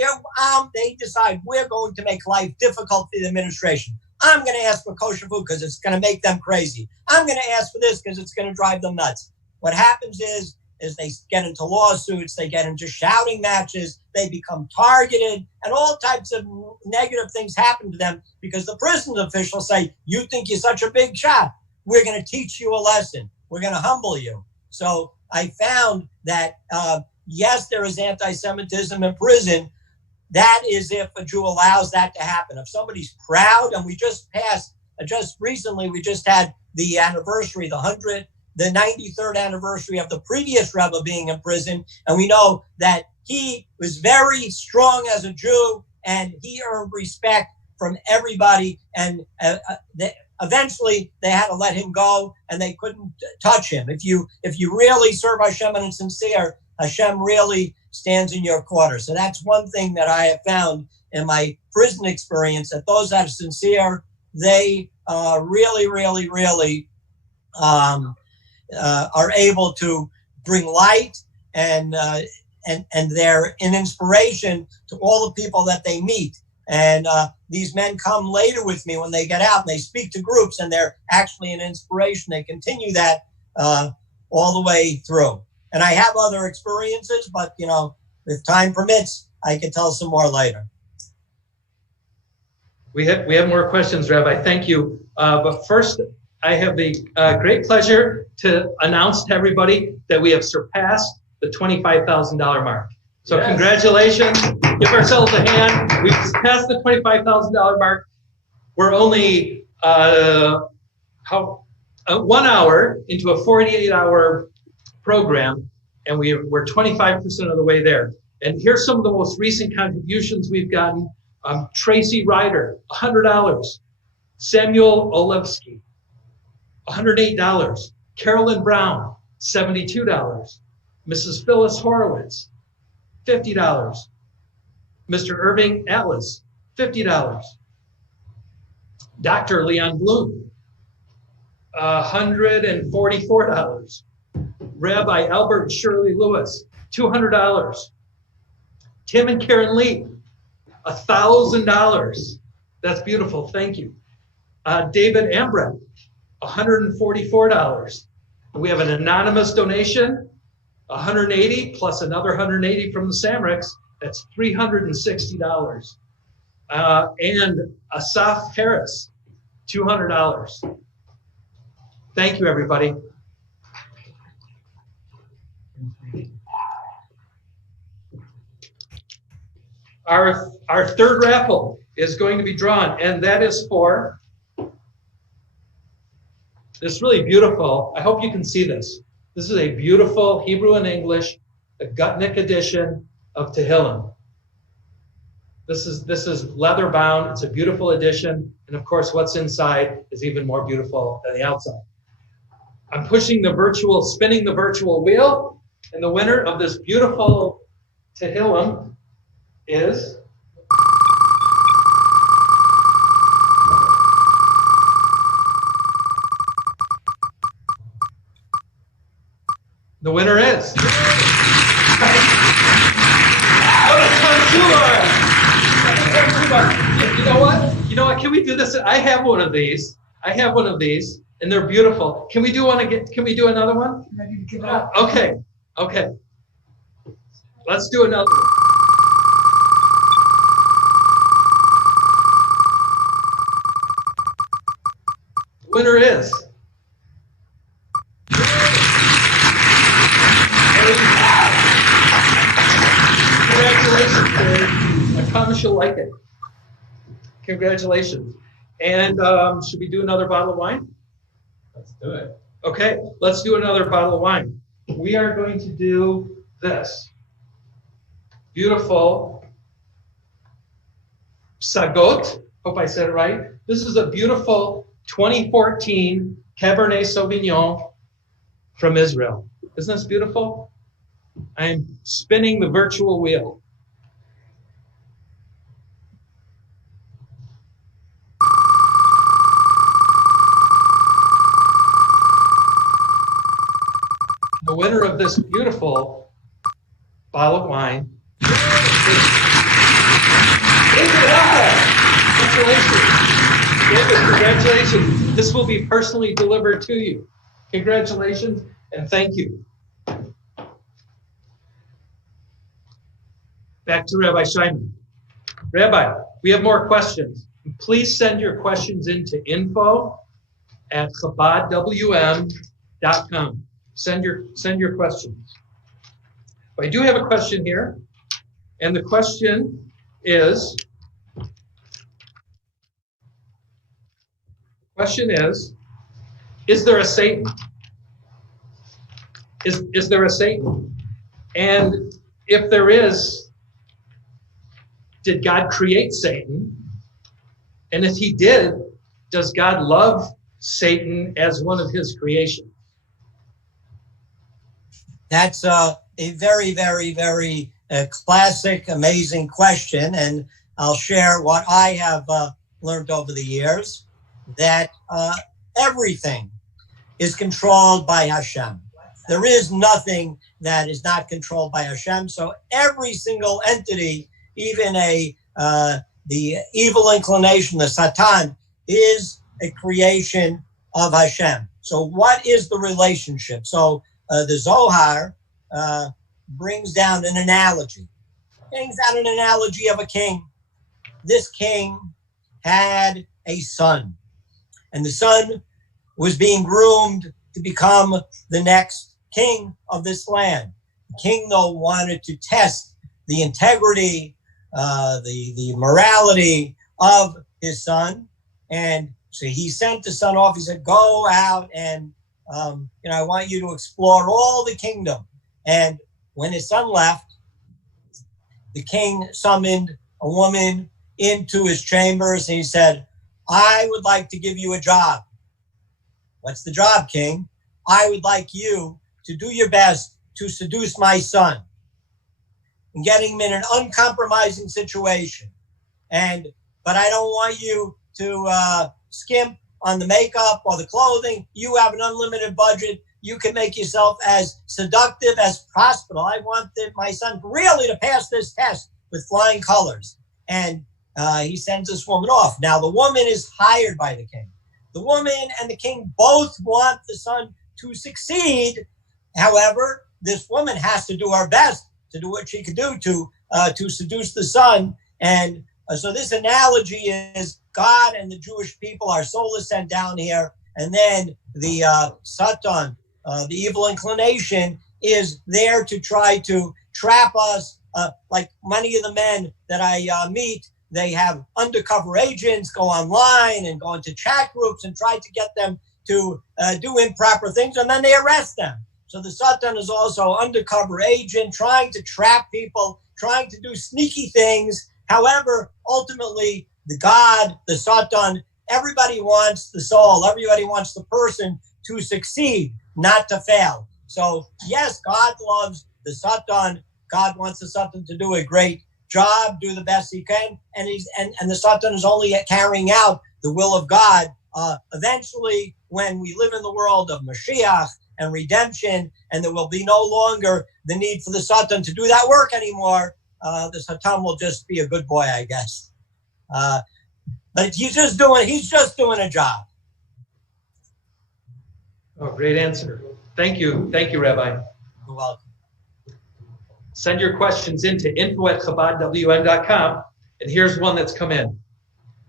they decide we're going to make life difficult for the administration. I'm going to ask for kosher food because it's going to make them crazy. I'm going to ask for this because it's going to drive them nuts. What happens is they get into lawsuits, they get into shouting matches, they become targeted, and all types of negative things happen to them because the prison officials say, you think you're such a big shot. We're going to teach you a lesson. We're going to humble you. So I found that, yes, there is anti-Semitism in prison. That is if a Jew allows that to happen. If somebody's proud, and we just recently, we just had the anniversary, the 93rd anniversary of the previous Rebbe being in prison. And we know that he was very strong as a Jew and he earned respect from everybody. And eventually they had to let him go and they couldn't touch him. If you really serve Hashem and it's sincere, Hashem really stands in your corner. So that's one thing that I have found in my prison experience, that those that are sincere, they really, really, really are able to bring light and they're an inspiration to all the people that they meet. And these men come later with me when they get out and they speak to groups, and they're actually an inspiration. They continue that all the way through. And I have other experiences, but if time permits, I can tell some more later. We have more questions, Rabbi. Thank you. But first, I have the great pleasure to announce to everybody that we have surpassed the $25,000 mark. So yes. Congratulations. Give ourselves a hand. We've passed the $25,000 mark. We're only 1 hour into a 48-hour program, and we're 25% of the way there. And here's some of the most recent contributions we've gotten. Tracy Ryder, $100. Samuel Olevsky, $108. Carolyn Brown, $72. Mrs. Phyllis Horowitz, $50. Mr. Irving Atlas, $50. Dr. Leon Bloom, $144. Rabbi Albert and Shirley Lewis, $200. Tim and Karen Lee, $1,000. That's beautiful. Thank you. David Ambrecht, $144. We have an anonymous donation, $180 plus another $180 from the Samricks. That's $360. And Asaf Harris, $200. Thank you, everybody. Our third raffle is going to be drawn, and that is for this really beautiful, I hope you can see this. This is a beautiful Hebrew and English, a Gutnick edition of Tehillim. This is leather bound. It's a beautiful edition. And of course, what's inside is even more beautiful than the outside. I'm spinning the virtual wheel, and the winner of this beautiful Tehillim is the winner is You know what? Can we do this? I have one of these, and they're beautiful. Can we do one again? Can we do another one? Okay. Let's do another one. Winner is congratulations, Terry. I promise you'll like it. Congratulations. And should we do another bottle of wine? Let's do it. Okay, let's do another bottle of wine. We are going to do this beautiful Psagot. Hope I said it right. This is a beautiful 2014 Cabernet Sauvignon from Israel. Isn't this beautiful? I'm spinning the virtual wheel. this beautiful bottle of wine. Congratulations. David, congratulations. This will be personally delivered to you. Congratulations and thank you. Back to Rabbi SCHEIMAN. Rabbi, we have more questions. Please send your questions into info@chabadwm.com. Send your questions. I do have a question here, and the question is there a Satan? Is there a Satan? And if there is, did God create Satan? And if he did, does God love Satan as one of his creations? That's a very, very, very classic, amazing question. And I'll share what I have learned over the years, that everything is controlled by Hashem. There is nothing that is not controlled by Hashem. So every single entity, even the evil inclination, the Satan, is a creation of Hashem. So what is the relationship? So the Zohar brings down an analogy. Of a king. This king had a son, and the son was being groomed to become the next king of this land. The king, though, wanted to test the integrity, the morality of his son, and so he sent the son off. He said, "Go out and I want you to explore all the kingdom." And when his son left, the king summoned a woman into his chambers, and he said, "I would like to give you a job." "What's the job, king?" "I would like you to do your best to seduce my son and get him in an uncompromising situation. But I don't want you to skimp on the makeup or the clothing. You have an unlimited budget. You can make yourself as seductive as possible. I want my son really to pass this test with flying colors." And he sends this woman off. Now, the woman is hired by the king. The woman and the king both want the son to succeed. However, this woman has to do her best to do what she can do to seduce the son. And so this analogy is God and the Jewish people, our soul is sent down here, and then the Satan, the evil inclination, is there to try to trap us. Like many of the men that I meet, they have undercover agents go online and go into chat groups and try to get them to do improper things, and then they arrest them. So the Satan is also undercover agent, trying to trap people, trying to do sneaky things. However, ultimately, the God, the Satan, everybody wants the soul, everybody wants the person to succeed, not to fail. So yes, God loves the Satan. God wants the Satan to do a great job, do the best he can, and the Satan is only carrying out the will of God. Eventually, when we live in the world of Mashiach and redemption, and there will be no longer the need for the Satan to do that work anymore, the Satan will just be a good boy, I guess. But he's just doing a job. Oh, great answer. Thank you, Rabbi. You're welcome. Send your questions into info@chabadwm.com. And here's one that's come in.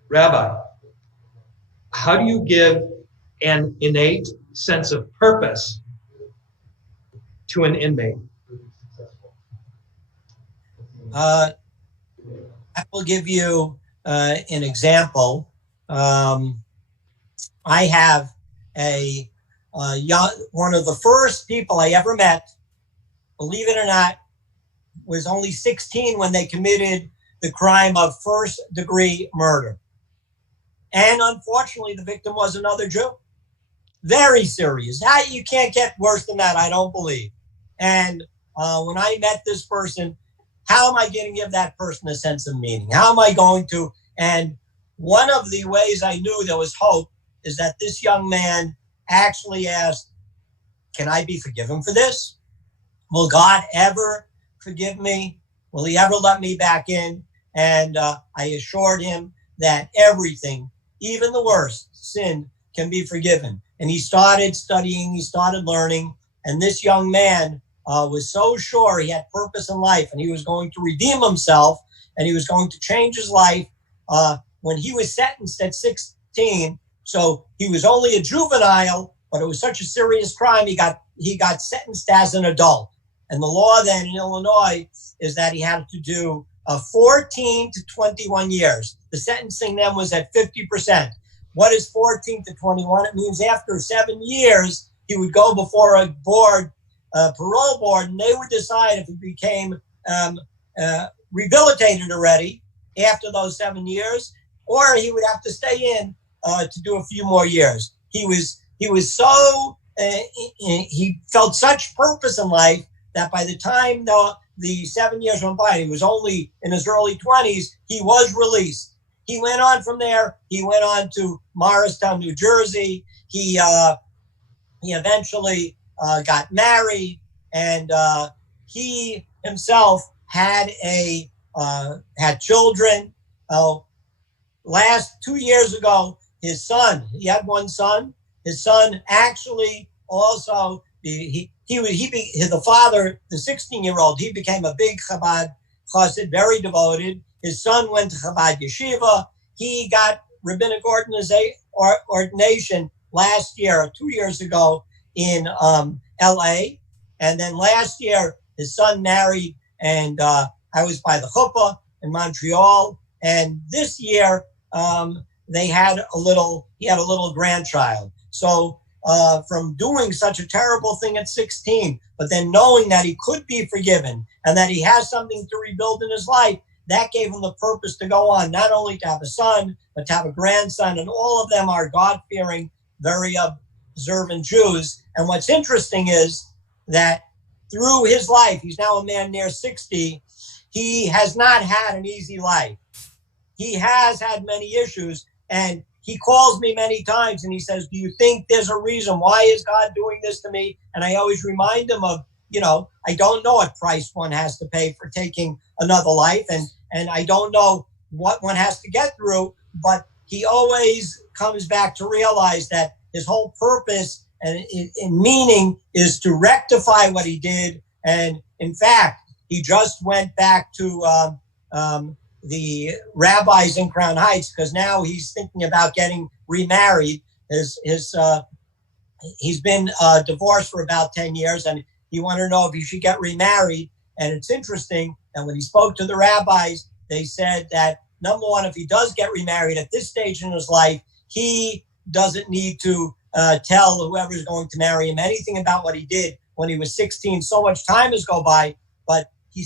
Rabbi, how do you give an innate sense of purpose to an inmate? I will give you an example. I have one of the first people I ever met, believe it or not, was only 16 when they committed the crime of first-degree murder. And unfortunately, the victim was another Jew. Very serious. You can't get worse than that, I don't believe. And when I met this person, how am I going to give that person a sense of meaning? How am I going to? And one of the ways I knew there was hope is that this young man actually asked, "Can I be forgiven for this?" will God ever forgive me? Will he ever let me back in? And I assured him that everything, even the worst sin, can be forgiven. And he started studying, he started learning, and this young man was so sure he had purpose in life and he was going to redeem himself and he was going to change his life when he was sentenced at 16. So he was only a juvenile, but it was such a serious crime, he got sentenced as an adult. And the law then in Illinois is that he had to do 14 to 21 years. The sentencing then was at 50%. What is 14 to 21? It means after 7 years, he would go before a board, parole board, and they would decide if he became rehabilitated already after those 7 years, or he would have to stay in to do a few more years. He was so, he felt such purpose in life that by the time the 7 years went by, he was only in his early 20s, he was released. He went on from there. He went on to Morristown, New Jersey. He eventually got married, and he himself had children. Last 2 years ago, his son, he had one son. His son actually also, the father, the 16-year-old, he became a big Chabad chassid, very devoted. His son went to Chabad yeshiva. He got rabbinic ordination last year, 2 years ago in LA. And then last year, his son married, and I was by the chuppah in Montreal. And this year, he had a little grandchild. So from doing such a terrible thing at 16, but then knowing that he could be forgiven and that he has something to rebuild in his life, that gave him the purpose to go on, not only to have a son, but to have a grandson. And all of them are God-fearing, very observant Jews. And what's interesting is that through his life, he's now a man near 60, he has not had an easy life. He has had many issues, and he calls me many times and he says, do you think there's a reason? Why is God doing this to me? And I always remind him of, I don't know what price one has to pay for taking another life. And I don't know what one has to get through, but he always comes back to realize that his whole purpose and meaning is to rectify what he did. And in fact, he just went back to the rabbis in Crown Heights, because now he's thinking about getting remarried. He's been divorced for about 10 years, and he wanted to know if he should get remarried. And it's interesting that when he spoke to the rabbis, they said that, number one, if he does get remarried at this stage in his life, he doesn't need to tell whoever's going to marry him anything about what he did when he was 16. So much time has gone by, but he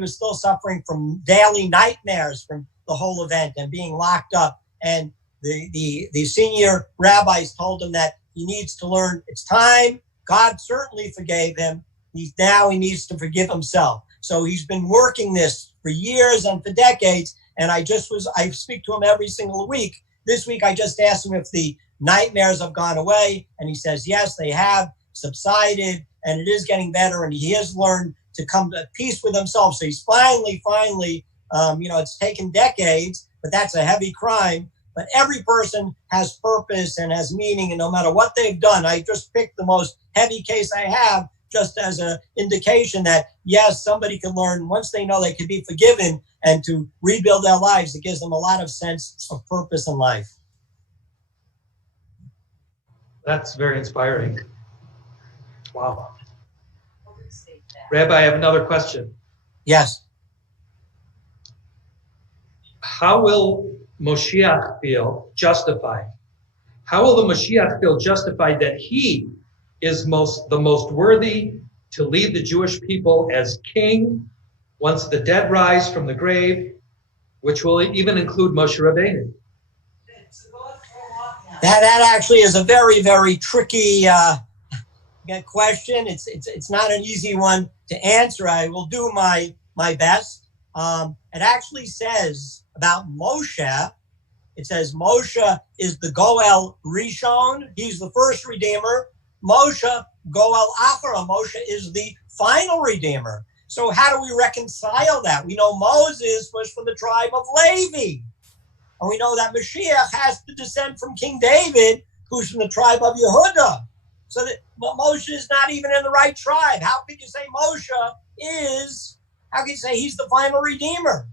was still suffering from daily nightmares from the whole event and being locked up. And the senior rabbis told him that he needs to learn it's time. God certainly forgave him. He needs to forgive himself. So he's been working this for years and for decades. And I speak to him every single week. This week, I just asked him if the nightmares have gone away. And he says, yes, they have subsided, and it is getting better. And he has learned to come to peace with himself. So he's finally, it's taken decades, but that's a heavy crime. But every person has purpose and has meaning, and no matter what they've done, I just picked the most heavy case I have just as an indication that, yes, somebody can learn once they know they can be forgiven and to rebuild their lives. It gives them a lot of sense of purpose in life. That's very inspiring. Wow. Rabbi, I have another question. Yes. How will Moshiach feel justified? How will the Moshiach feel justified that he is the most worthy to lead the Jewish people as king once the dead rise from the grave, which will even include Moshe Rabbeinu? That actually is a very, very tricky question. It's not an easy one to answer. I will do my best. It actually says about Moshe, it says Moshe is the Goel Rishon. He's the first redeemer. Moshe Goel Achara. Moshe is the final Redeemer. So how do we reconcile that? We know Moses was from the tribe of Levi. And we know that Mashiach has to descend from King David, who's from the tribe of Yehuda. So that Moshe is not even in the right tribe. How could you say Moshe is, how can you say he's the final Redeemer?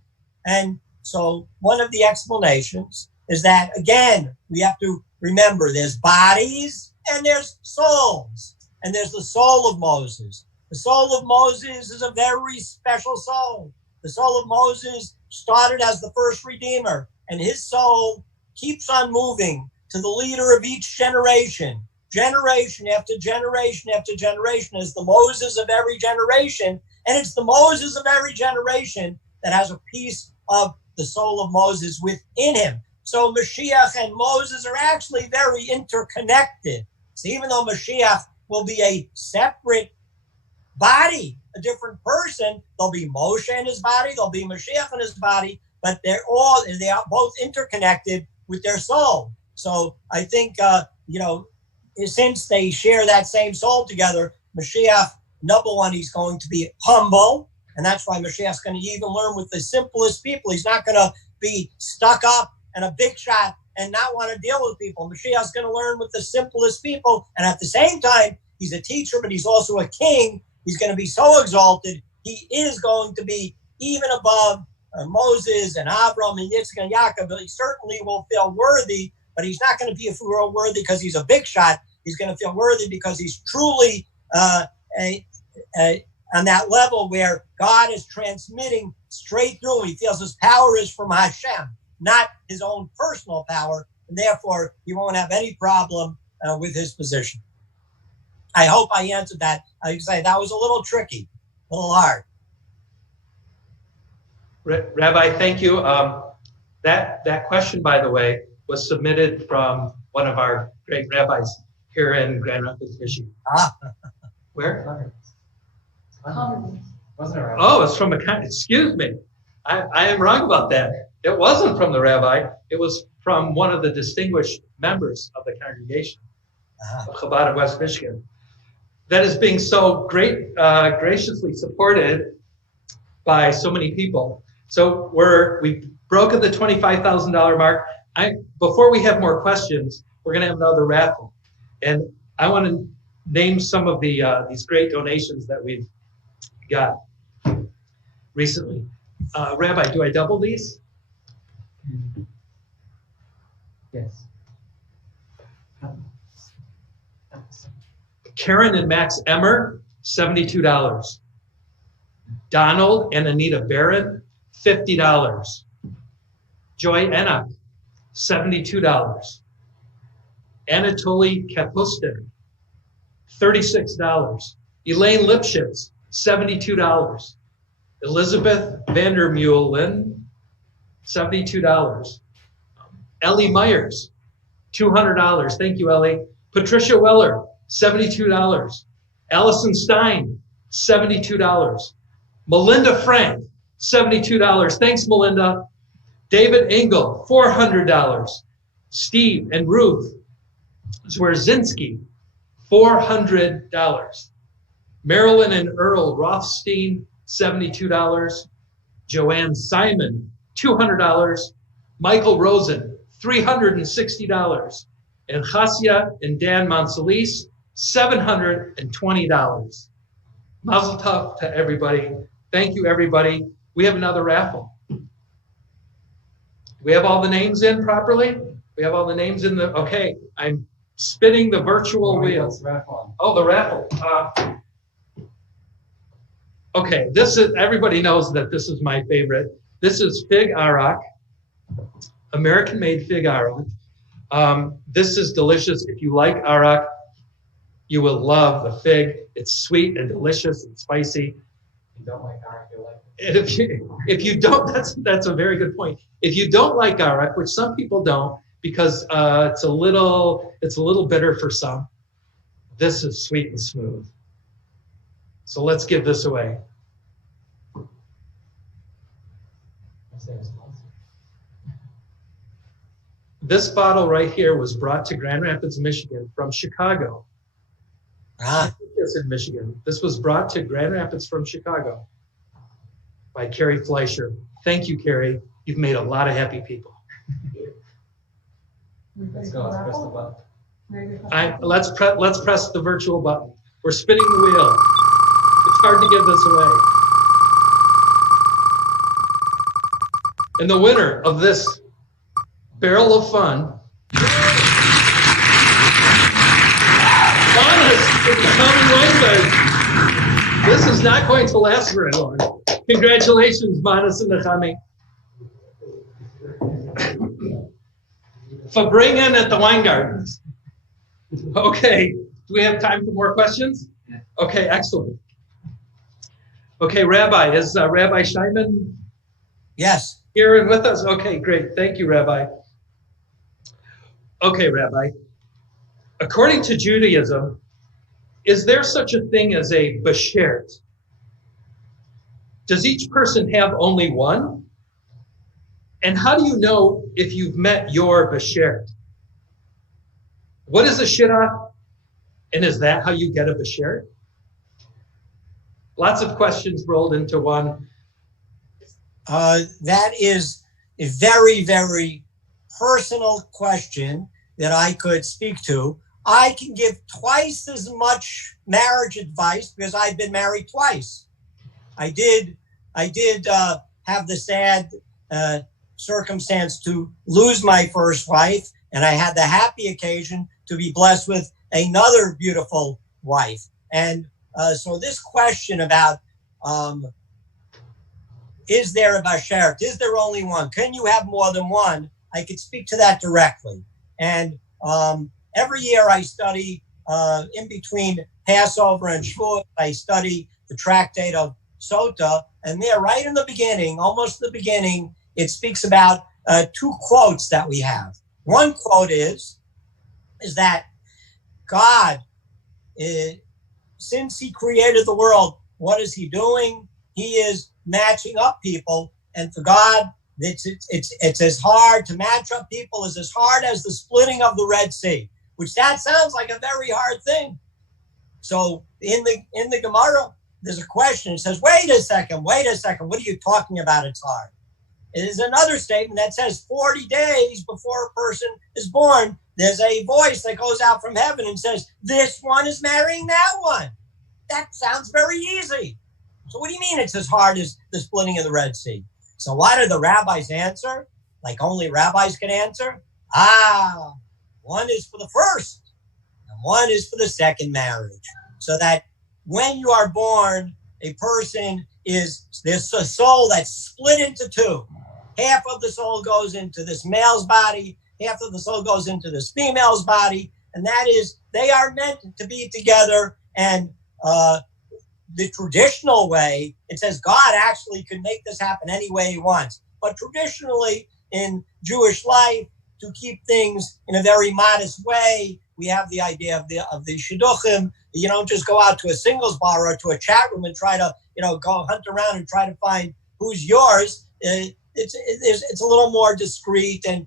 And so one of the explanations is that, again, we have to remember there's bodies and there's souls. And there's the soul of Moses. The soul of Moses is a very special soul. The soul of Moses started as the first Redeemer, and his soul keeps on moving to the leader of each generation, generation after generation after generation, as the Moses of every generation. And it's the Moses of every generation that has a piece of the soul of Moses within him. So Mashiach and Moses are actually very interconnected. So even though Mashiach will be a separate body, a different person, there'll be Moshe in his body, there'll be Mashiach in his body, but they are both interconnected with their soul. So I think, since they share that same soul together, Mashiach, number one, he's going to be humble. And that's why Mashiach's going to even learn with the simplest people. He's not going to be stuck up and a big shot and not want to deal with people. Mashiach's going to learn with the simplest people. And at the same time, he's a teacher, but he's also a king. He's going to be so exalted. He is going to be even above Moses and Avram and Yitzchak and Yaakov. But he certainly will feel worthy, but he's not going to feel worthy because he's a big shot. He's going to feel worthy because he's truly on that level where God is transmitting straight through. He feels his power is from Hashem, not his own personal power, and therefore he won't have any problem with his position. I hope I answered that. I say that was a little tricky, a little hard. Rabbi, thank you. That question, by the way, was submitted from one of our great rabbis here in Grand Rapids, Michigan. Where? Wasn't it right? Oh, it's from excuse me. I am wrong about that. It wasn't from the rabbi. It was from one of the distinguished members of the congregation of Chabad of West Michigan. That is being so graciously supported by so many people. So we've broken the $25,000 mark. Before we have more questions, we're going to have another raffle, and I want to name some of these great donations that we've got recently. Rabbi, do I double these? Yes. Karen and Max Emmer, $72. Donald and Anita Barron, $50. Joy Enoch, $72. Anatoly Kapustin, $36. Elaine Lipschitz, $72. Elizabeth Vandermeulen, $72. Ellie Myers, $200. Thank you, Ellie. Patricia Weller, $72. Allison Stein, $72. Melinda Frank, $72. Thanks, Melinda. David Engel, $400. Steve and Ruth Zwerzinski, $400. Marilyn and Earl Rothstein, $72. Joanne Simon, $200. Michael Rosen, $360. And Hasia and Dan Monsolis, $720. Mazel tov to everybody. Thank you, everybody. We have another raffle. We have all the names in properly? We have all the names in the, okay, I'm spinning the virtual wheel. Oh, the raffle. Okay, this is, everybody knows that this is my favorite. This is Fig Arak, American-made Fig Arak. This is delicious. If you like Arak, you will love the fig. It's sweet and delicious and spicy. If you don't like Arak, you'll like it. And if you don't, that's a very good point. If you don't like Arak, which some people don't, because it's a little bitter for some, this is sweet and smooth. So let's give this away. This bottle right here was brought to Grand Rapids, Michigan from Chicago. Focus in Michigan. This was brought to Grand Rapids from Chicago by Carrie Fleischer. Thank you, Carrie. You've made a lot of happy people. Let's go. Let's press the button. Let's press the virtual button. We're spinning the wheel. It's hard to give this away. And the winner of this barrel of fun, this is not going to last very long. Congratulations, Manas and Nechami. For bringing at the wine gardens. Okay, do we have time for more questions? Okay, excellent. Okay, Rabbi, is Rabbi SCHEIMAN Yes. here and with us? Okay, great. Thank you, Rabbi. Okay, Rabbi. According to Judaism, is there such a thing as a beshert? Does each person have only one? And how do you know if you've met your beshert? What is a shidduch? And is that how you get a beshert? Lots of questions rolled into one. That is a very, very personal question that I could speak to. I can give twice as much marriage advice because I've been married twice. I did have the sad circumstance to lose my first wife, and I had the happy occasion to be blessed with another beautiful wife. And so this question about is there a bashert? Is there only one? Can you have more than one? I could speak to that directly. And every year I study, in between Passover and Shavuot, I study the tractate of Sota. And there, right in the beginning, almost the beginning, it speaks about two quotes that we have. One quote is that God, since he created the world, what is he doing? He is matching up people. And for God, it's as hard to match up people as hard as the splitting of the Red Sea, which that sounds like a very hard thing. So in the Gemara, there's a question. It says, wait a second. What are you talking about? It's hard. There's another statement that says 40 days before a person is born, there's a voice that goes out from heaven and says, this one is marrying that one. That sounds very easy. So what do you mean it's as hard as the splitting of the Red Sea? So why do the rabbis answer? Like only rabbis can answer? One is for the first and one is for the second marriage. So that when you are born, a person there's a soul that's split into two. Half of the soul goes into this male's body, half of the soul goes into this female's body, and that is, they are meant to be together. And the traditional way, it says God actually could make this happen any way he wants. But traditionally, in Jewish life, to keep things in a very modest way, we have the idea of the shidduchim. You don't just go out to a singles bar or to a chat room and try to, go hunt around and try to find who's yours. It's a little more discreet, and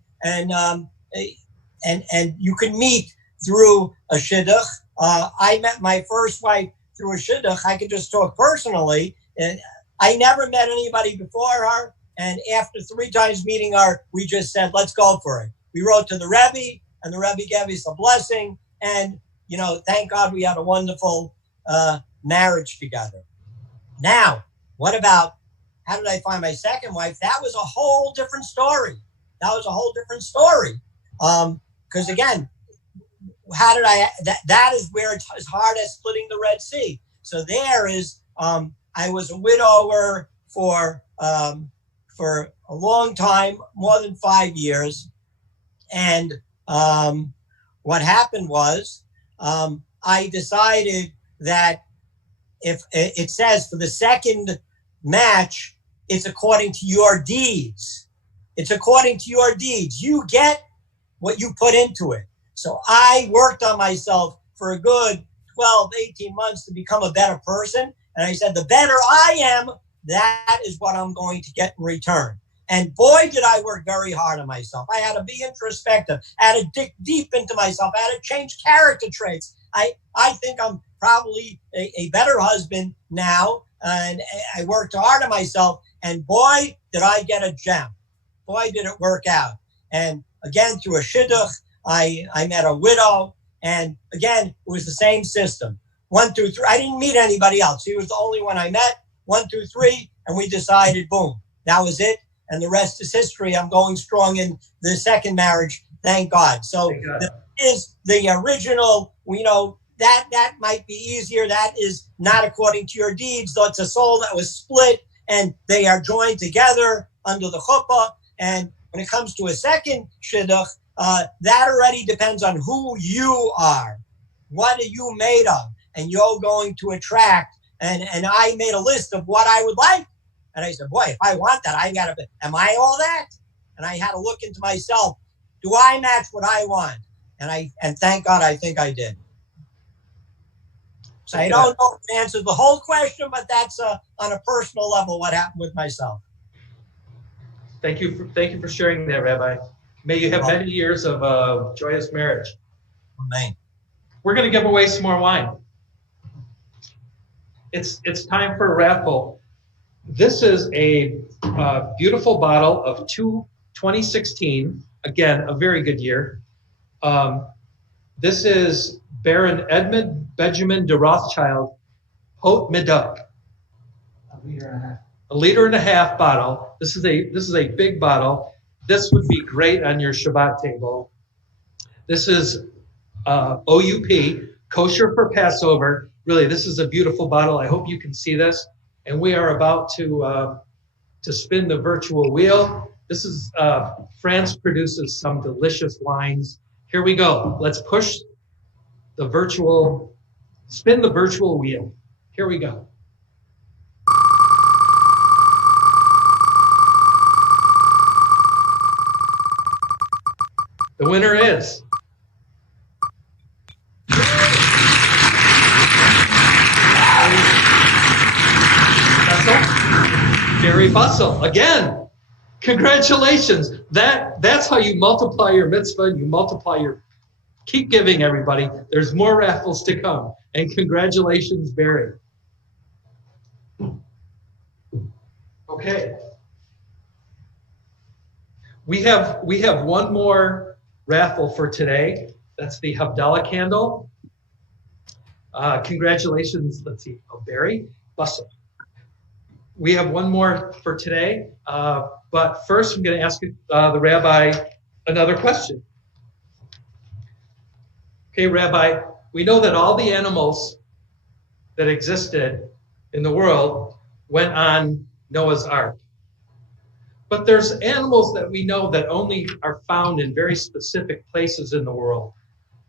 you can meet through a shidduch. I met my first wife through a shidduch. I could just talk personally. And I never met anybody before her. And after 3 times meeting her, we just said, let's go for it. We wrote to the Rebbe, and the Rebbe gave us a blessing. And, thank God we had a wonderful marriage together. Now, what about, how did I find my second wife? That was a whole different story. Because again, that is where it's as hard as splitting the Red Sea. So there is, I was a widower for a long time, more than 5 years. And what happened was, I decided that if it says for the second match, it's according to your deeds. You get what you put into it. So I worked on myself for a good 12, 18 months to become a better person. And I said, the better I am, that is what I'm going to get in return. And boy, did I work very hard on myself. I had to be introspective. I had to dig deep into myself. I had to change character traits. I think I'm probably a better husband now, and I worked hard on myself, and boy, did I get a gem. Boy, did it work out. And again, through a shidduch, I met a widow, and again, it was the same system. 1, 2, 3. I didn't meet anybody else. He was the only one I met. 1, 2, 3, and we decided, boom, that was it. And the rest is history. I'm going strong in the second marriage, thank God. So that is the original, that might be easier. That is not according to your deeds, though it's a soul that was split, and they are joined together under the chuppah. And when it comes to a second shidduch, that already depends on who you are. What are you made of? And you're going to attract. And I made a list of what I would like. And I said, boy, if I want that, I got to, am I all that? And I had to look into myself. Do I match what I want? And thank God, I think I did. So I don't know if it answers the whole question, but that's on a personal level what happened with myself. Thank you for sharing that, Rabbi. May you have many years of joyous marriage. Amen. We're going to give away some more wine. It's time for a raffle. This is a beautiful bottle of 2016. Again, a very good year. This is Baron Edmund Benjamin de Rothschild Haute Medoc. A liter and a half bottle. This is a big bottle. This would be great on your Shabbat table. This is OUP, Kosher for Passover. Really, this is a beautiful bottle. I hope you can see this. And we are about to spin the virtual wheel. This is France produces some delicious wines. Here we go. Let's push spin the virtual wheel. Here we go. The winner is Gary Bussell. Again, congratulations. That's how you multiply your mitzvah. And keep giving, everybody. There's more raffles to come. And congratulations, Barry. Okay. We have one more raffle for today. That's the Havdalah candle. Congratulations. Let's see. Barry Bussell. We have one more for today, but first I'm going to ask the rabbi another question. Okay, Rabbi, we know that all the animals that existed in the world went on Noah's Ark. But there's animals that we know that only are found in very specific places in the world,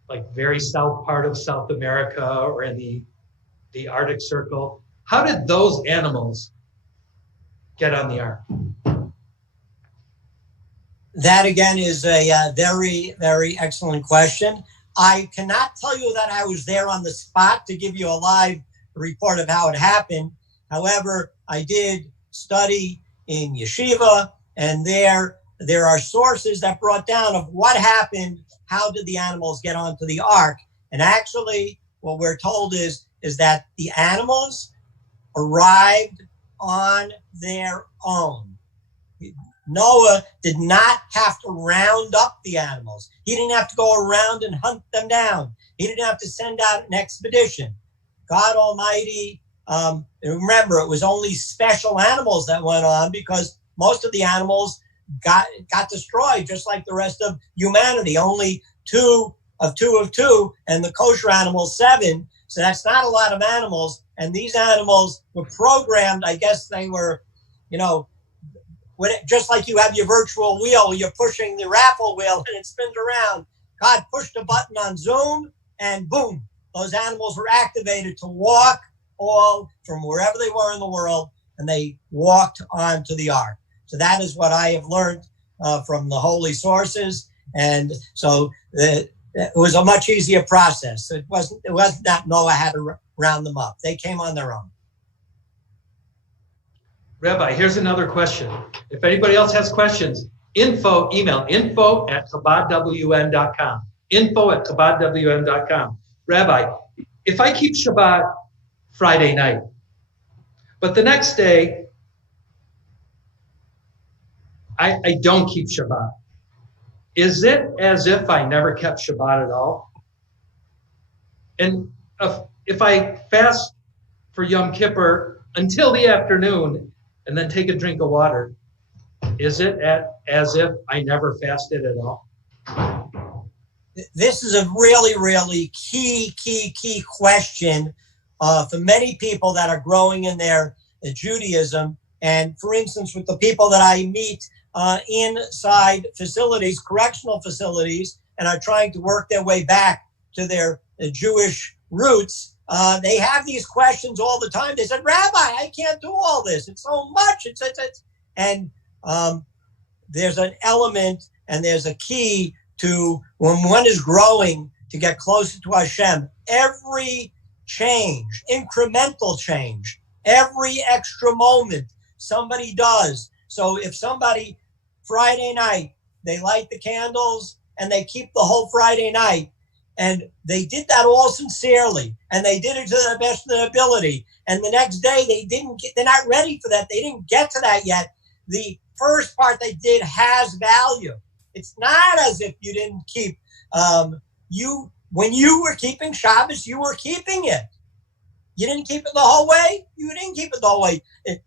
like very south part of South America or in the Arctic Circle. How did those animals get on the ark? That again is a very, very excellent question. I cannot tell you that I was there on the spot to give you a live report of how it happened. However, I did study in yeshiva, and there are sources that brought down of what happened, how did the animals get onto the ark. And actually, what we're told is that the animals arrived on their own. Noah did not have to round up the animals. He didn't have to go around and hunt them down. He didn't have to send out an expedition. God Almighty, remember, it was only special animals that went on because most of the animals got destroyed, just like the rest of humanity. Only two of two, and the kosher animals 7. So that's not a lot of animals. And these animals were programmed, I guess they were, just like you have your virtual wheel, you're pushing the raffle wheel and it spins around. God pushed a button on Zoom and boom, those animals were activated to walk all from wherever they were in the world, and they walked onto the ark. So that is what I have learned from the holy sources. And so it was a much easier process. It wasn't that Noah had to round them up. They came on their own. Rabbi, here's another question. If anybody else has questions, email info@chabadwn.com. Info@chabadwn.com. Rabbi, if I keep Shabbat Friday night, but the next day I don't keep Shabbat, is it as if I never kept Shabbat at all? And if I fast for Yom Kippur until the afternoon and then take a drink of water, is it as if I never fasted at all? This is a really, really key question for many people that are growing in their Judaism. And for instance, with the people that I meet inside facilities, correctional facilities, and are trying to work their way back to their Jewish roots, they have these questions all the time. They said, Rabbi, I can't do all this. It's so much. And there's an element and there's a key to when one is growing to get closer to Hashem. Every change, incremental change, every extra moment somebody does. So if somebody Friday night, they light the candles and they keep the whole Friday night, and they did that all sincerely, and they did it to the best of their ability. And the next day they're not ready for that. They didn't get to that yet. The first part they did has value. It's not as if you didn't keep, when you were keeping Shabbos, you were keeping it. You didn't keep it the whole way. You didn't keep it the whole way.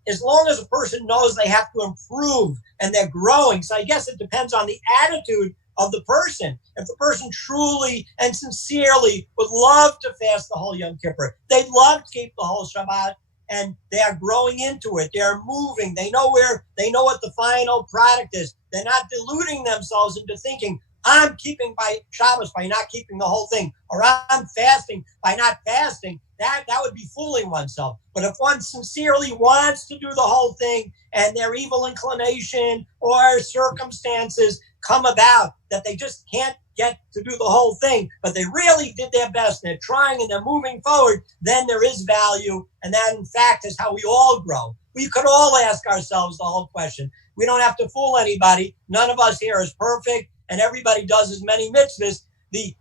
As long as a person knows they have to improve and they're growing. So I guess it depends on the attitude of the person. If the person truly and sincerely would love to fast the whole Yom Kippur, they'd love to keep the whole Shabbat, and they are growing into it. They're moving. They know what the final product is. They're not deluding themselves into thinking, I'm keeping by Shabbos by not keeping the whole thing, or I'm fasting by not fasting. That would be fooling oneself. But if one sincerely wants to do the whole thing and their evil inclination or circumstances come about that they just can't get to do the whole thing, but they really did their best, and they're trying and they're moving forward, then there is value. And that, in fact, is how we all grow. We could all ask ourselves the whole question. We don't have to fool anybody. None of us here is perfect, and everybody does as many mitzvahs. The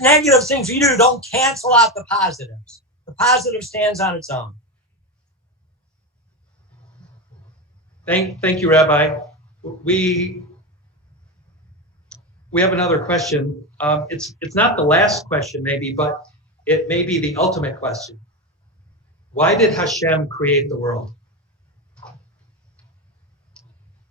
negative things you do don't cancel out the positives. The positive stands on its own. Thank you, Rabbi. We have another question. It's not the last question, maybe, but it may be the ultimate question. Why did Hashem create the world?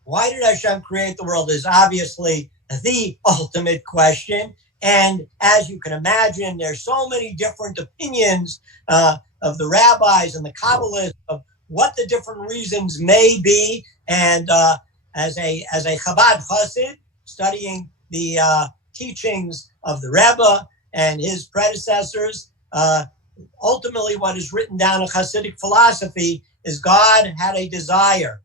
Why did Hashem create the world is obviously the ultimate question. And as you can imagine, there's so many different opinions of the rabbis and the Kabbalists of what the different reasons may be. And as a Chabad chassid, studying the teachings of the Rebbe and his predecessors, ultimately what is written down in Hasidic philosophy is God had a desire.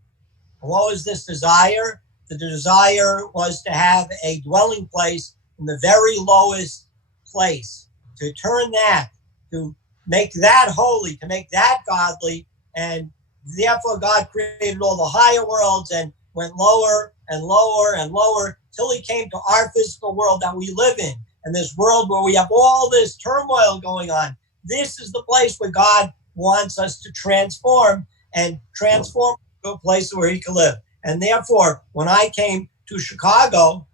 What was this desire? The desire was to have a dwelling place in the very lowest place, to turn that, to make that holy, to make that godly. And therefore God created all the higher worlds and went lower and lower and lower till he came to our physical world that we live in. And this world where we have all this turmoil going on. This is the place where God wants us to transform to a place where he can live. And therefore, when I came to Chicago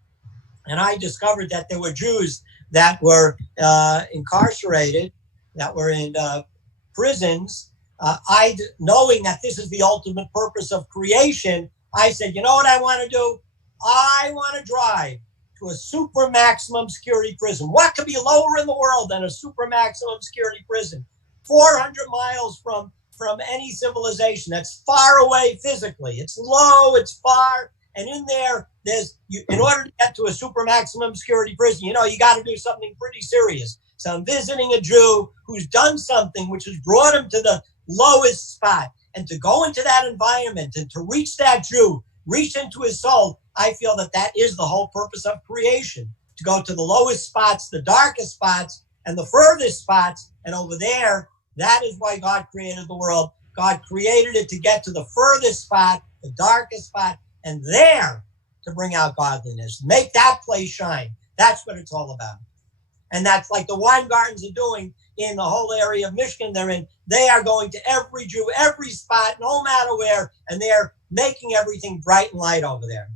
and I discovered that there were Jews that were incarcerated, that were in prisons, knowing that this is the ultimate purpose of creation, I said, you know what I want to do? I want to drive to a super maximum security prison. What could be lower in the world than a super maximum security prison? 400 miles from any civilization. That's far away physically. It's low, it's far. And in there, in order to get to a super maximum security prison, you got to do something pretty serious. So I'm visiting a Jew who's done something which has brought him to the lowest spot. And to go into that environment and to reach that Jew, reach into his soul, I feel that is the whole purpose of creation. To go to the lowest spots, the darkest spots, and the furthest spots. And over there, that is why God created the world. God created it to get to the furthest spot, the darkest spot, and there to bring out godliness. Make that place shine. That's what it's all about. And that's like the wine gardens are doing in the whole area of Michigan they're in. They are going to every Jew, every spot, no matter where, and they're making everything bright and light over there.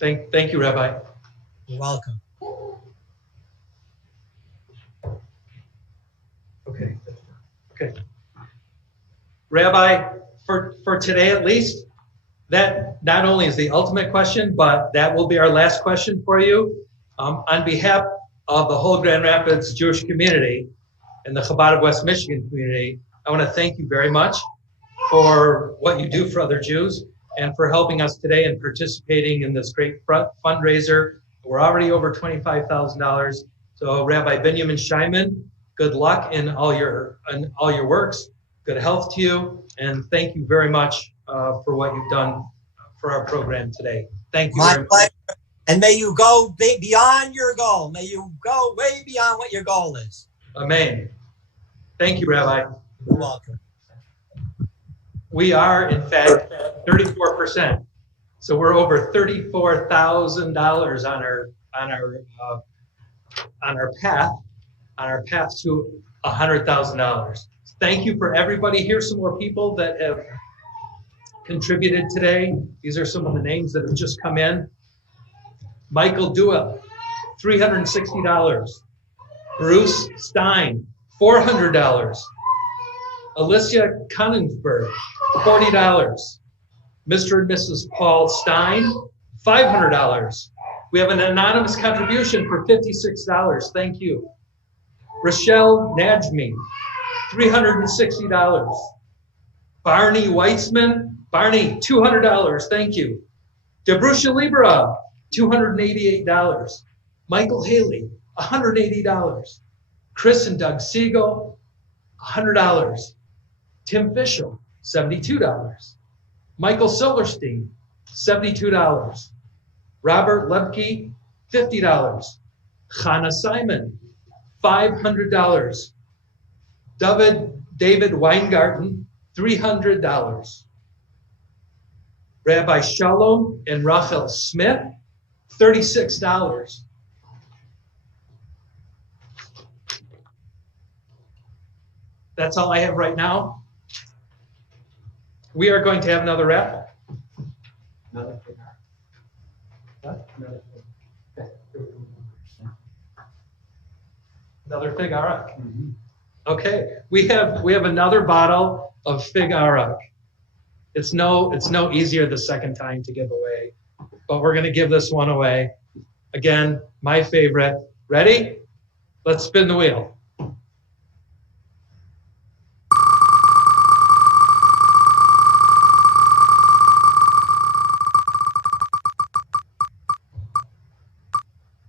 Thank you, Rabbi. You're welcome. Okay. Rabbi, for today at least, that not only is the ultimate question, but that will be our last question for you. On behalf of the whole Grand Rapids Jewish community and the Chabad of West Michigan community, I want to thank you very much for what you do for other Jews and for helping us today and participating in this great fundraiser. We're already over $25,000. So Rabbi BINYAMIN SCHEIMAN, good luck in all your works. Good health to you, and thank you very much for what you've done for our program today. Thank you. My pleasure. And may you go beyond your goal. May you go way beyond what your goal is. Amen. Thank you, Rabbi. You're welcome. We are, in fact, 34%. So we're over $34,000 on our path to $100,000. Thank you for everybody. Here's some more people that have contributed today. These are some of the names that have just come in. Michael Duell, $360. Bruce Stein, $400. Alicia Connensberg, $40. Mr. and Mrs. Paul Stein, $500. We have an anonymous contribution for $56. Thank you. Rochelle Najmi, $360. Barney Weitzman, Barney, $200. Thank you. Debrusha Libra, $288. Michael Haley, $180. Chris and Doug Siegel, $100. Tim Fischel, $72. Michael Silverstein, $72. Robert Lebke, $50. Chana Simon, $500. David Weingarten, $300. Rabbi Shalom and Rachel Smith, $36. That's all I have right now. We are going to have another raffle. Another Fig Arak. Okay, we have another bottle of Fig Arak. It's no easier the second time to give away, but we're going to give this one away. Again, my favorite. Ready? Let's spin the wheel.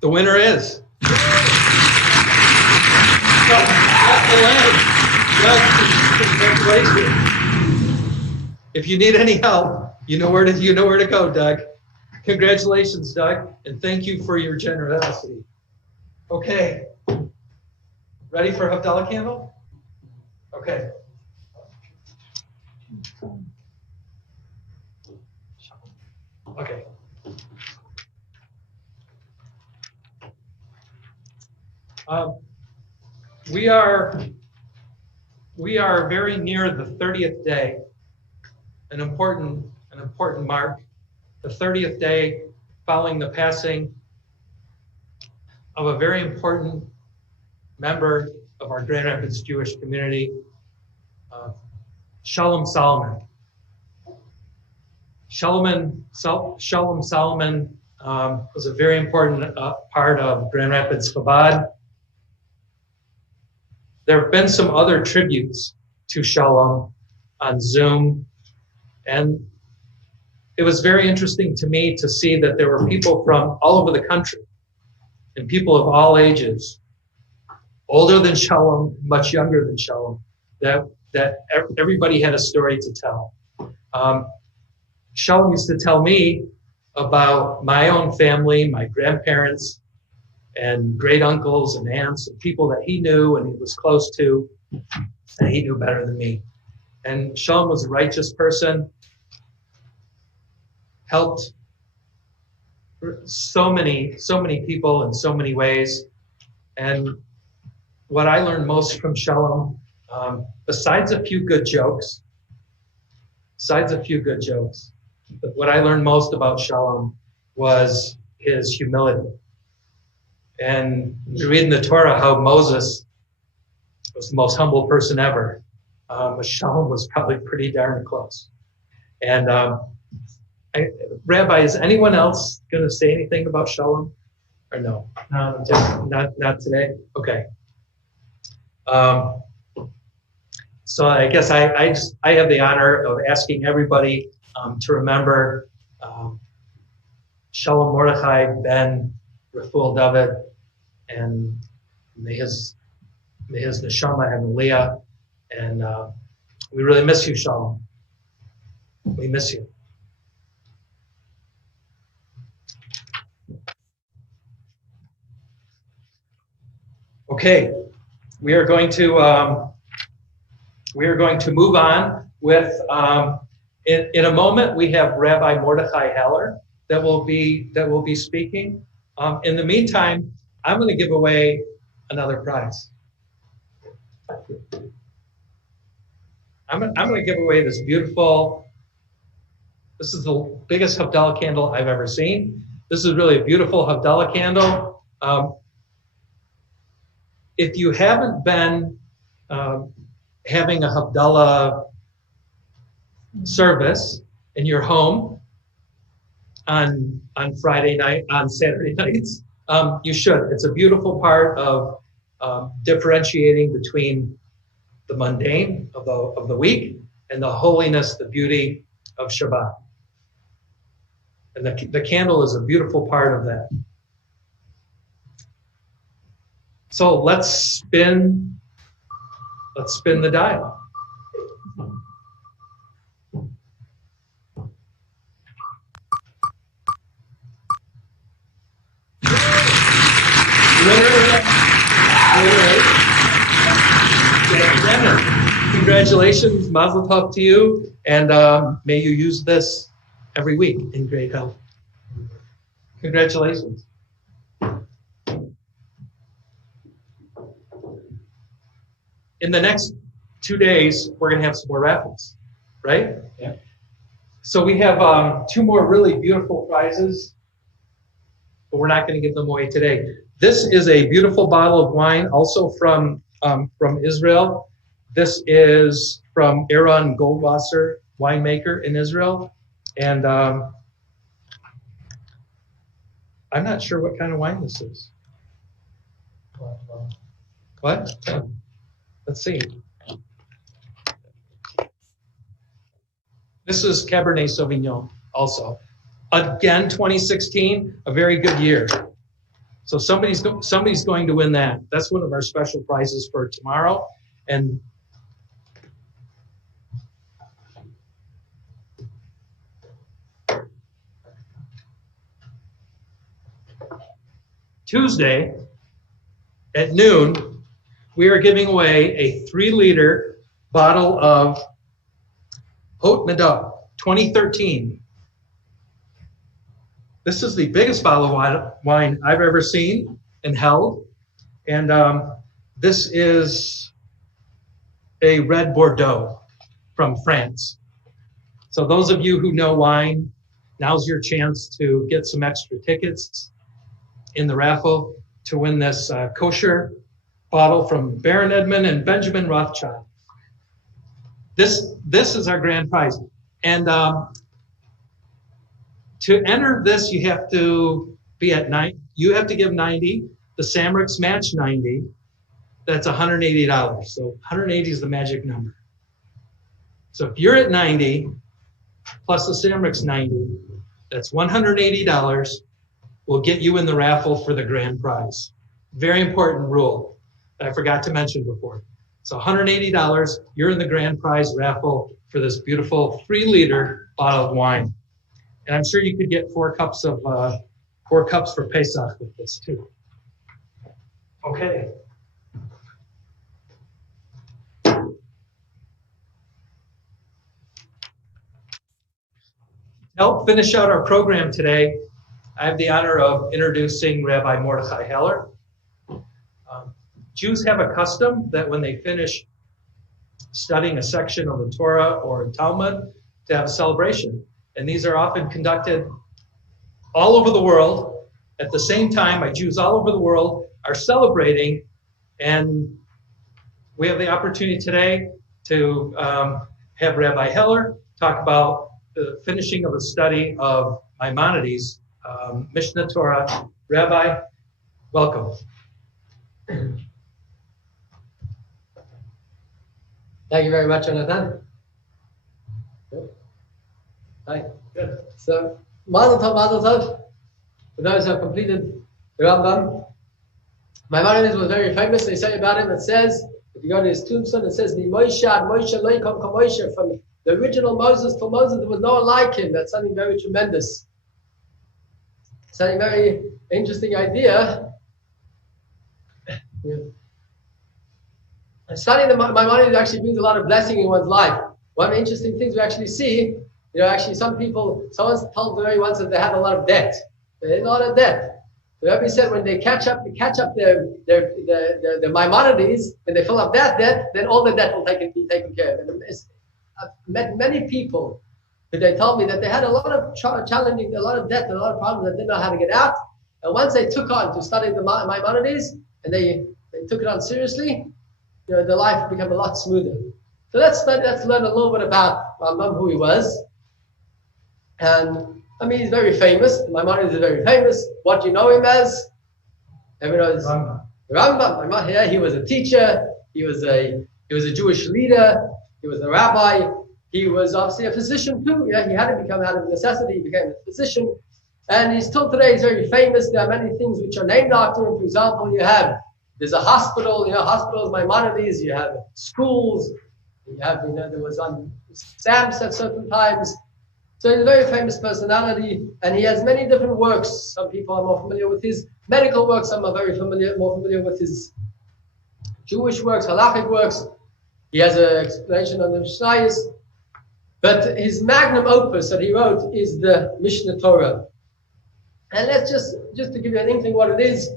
The winner is. If you need any help, you know where to go, Doug. Congratulations, Doug, and thank you for your generosity. Okay, ready for Havdalah candle? Okay. Okay. We are very near the 30th day, an important mark, the 30th day following the passing of a very important member of our Grand Rapids Jewish community, Shalom Solomon. Shalom Solomon was a very important part of Grand Rapids Chabad. There have been some other tributes to Shalom on Zoom, and it was very interesting to me to see that there were people from all over the country and people of all ages, older than Shalom, much younger than Shalom, that everybody had a story to tell. Shalom used to tell me about my own family, my grandparents, and great uncles and aunts and people that he knew and he was close to, and he knew better than me. And Shalom was a righteous person, helped so many people in so many ways. And what I learned most from Shalom, besides a few good jokes, but what I learned most about Shalom was his humility. And we read in the Torah how Moses was the most humble person ever. But Shalom was probably pretty darn close. And Rabbi, is anyone else going to say anything about Shalom? Or no? No. Not today? Okay. So I guess I have the honor of asking everybody to remember Shalom Mordechai ben Raful David, and may his neshama have aliyah. And we really miss you, Shalom. We miss you. Okay, we are going to move on with. In a moment, we have Rabbi Mordechai Haller that will be speaking. In the meantime, I'm going to give away another prize. I'm going to give away this beautiful. This is the biggest Havdalah candle I've ever seen. This is really a beautiful Havdalah candle. If you haven't been having a Havdalah service in your home on Friday night, on Saturday nights, you should. It's a beautiful part of differentiating between the mundane of the week and the holiness, the beauty of Shabbat. And the candle is a beautiful part of that. So let's spin the dial. Congratulations, Mazel Tov to you, and may you use this every week in great health. Congratulations. In the next 2 days, we're going to have some more raffles, right? Yeah. So we have 2 more really beautiful prizes, but we're not going to give them away today. This is a beautiful bottle of wine, also from Israel. This is from Aaron Goldwasser, winemaker in Israel. And I'm not sure what kind of wine this is. What? Let's see. This is Cabernet Sauvignon also. Again, 2016, a very good year. So somebody's going to win that. That's one of our special prizes for tomorrow. And Tuesday at noon, we are giving away a 3-liter bottle of Haut Medoc 2013. This is the biggest bottle of wine I've ever seen and held. And this is a red Bordeaux from France. So those of you who know wine, now's your chance to get some extra tickets in the raffle to win this Kosher bottle from Baron Edmund and Benjamin Rothschild. This is our grand prize. And to enter this, you have to be at 9. You have to give 90. The Samricks match 90. That's $180. So 180 is the magic number. So if you're at 90 plus the Samricks 90, that's $180. Will get you in the raffle for the grand prize. Very important rule that I forgot to mention before. So $180, you're in the grand prize raffle for this beautiful 3-liter bottle of wine. And I'm sure you could get 4 cups for Pesach with this too. Okay. To help finish out our program today, I have the honor of introducing Rabbi Mordechai Heller. Jews have a custom that when they finish studying a section of the Torah or Talmud, to have a celebration. And these are often conducted all over the world at the same time by Jews all over the world are celebrating. And we have the opportunity today to have Rabbi Heller talk about the finishing of a study of Maimonides, Mishnah Torah. Rabbi, welcome. Thank you very much, Jonathan. Good. Hi. Good. So, Mazel Tov, for those who have completed the Rambam. Maimonides was very famous. They say about him, it says, if you go to his tombstone, it says, Moshe Leikom Kamoshe, from the original Moses to Moses, there was no one like him. That's something very tremendous. Something very interesting idea. Yeah. Studying the Maimonides actually brings a lot of blessing in one's life. One of the interesting things we actually see, actually someone told me once that they had a lot of debt. They had a lot of debt. The Rabbi said when they catch up their Maimonides, and they fill up that debt, then all the debt will be taken care of. And I've met many people who they told me that they had a lot of challenging, a lot of debt, and a lot of problems that they didn't know how to get out. And once they took on to study the Maimonides, and they took it on seriously, the life became a lot smoother. So let's learn a little bit about Rambam, who he was. And he's very famous. Maimonides is very famous. What do you know him as? Everyone knows Rambam. Yeah, he was a teacher. He was a Jewish leader. He was a rabbi. He was obviously a physician too. Yeah, he had to become out of necessity. He became a physician, and he's still today. He's very famous. There are many things which are named after him. For example, there's a hospital, hospitals, Maimonides, you have schools, you have, there was on stamps at certain times. So he's a very famous personality, and he has many different works. Some people are more familiar with his medical works, some are more familiar with his Jewish works, halachic works. He has an explanation on the Mishnayos. But his magnum opus that he wrote is the Mishnah Torah. And let's just to give you an inkling what it is,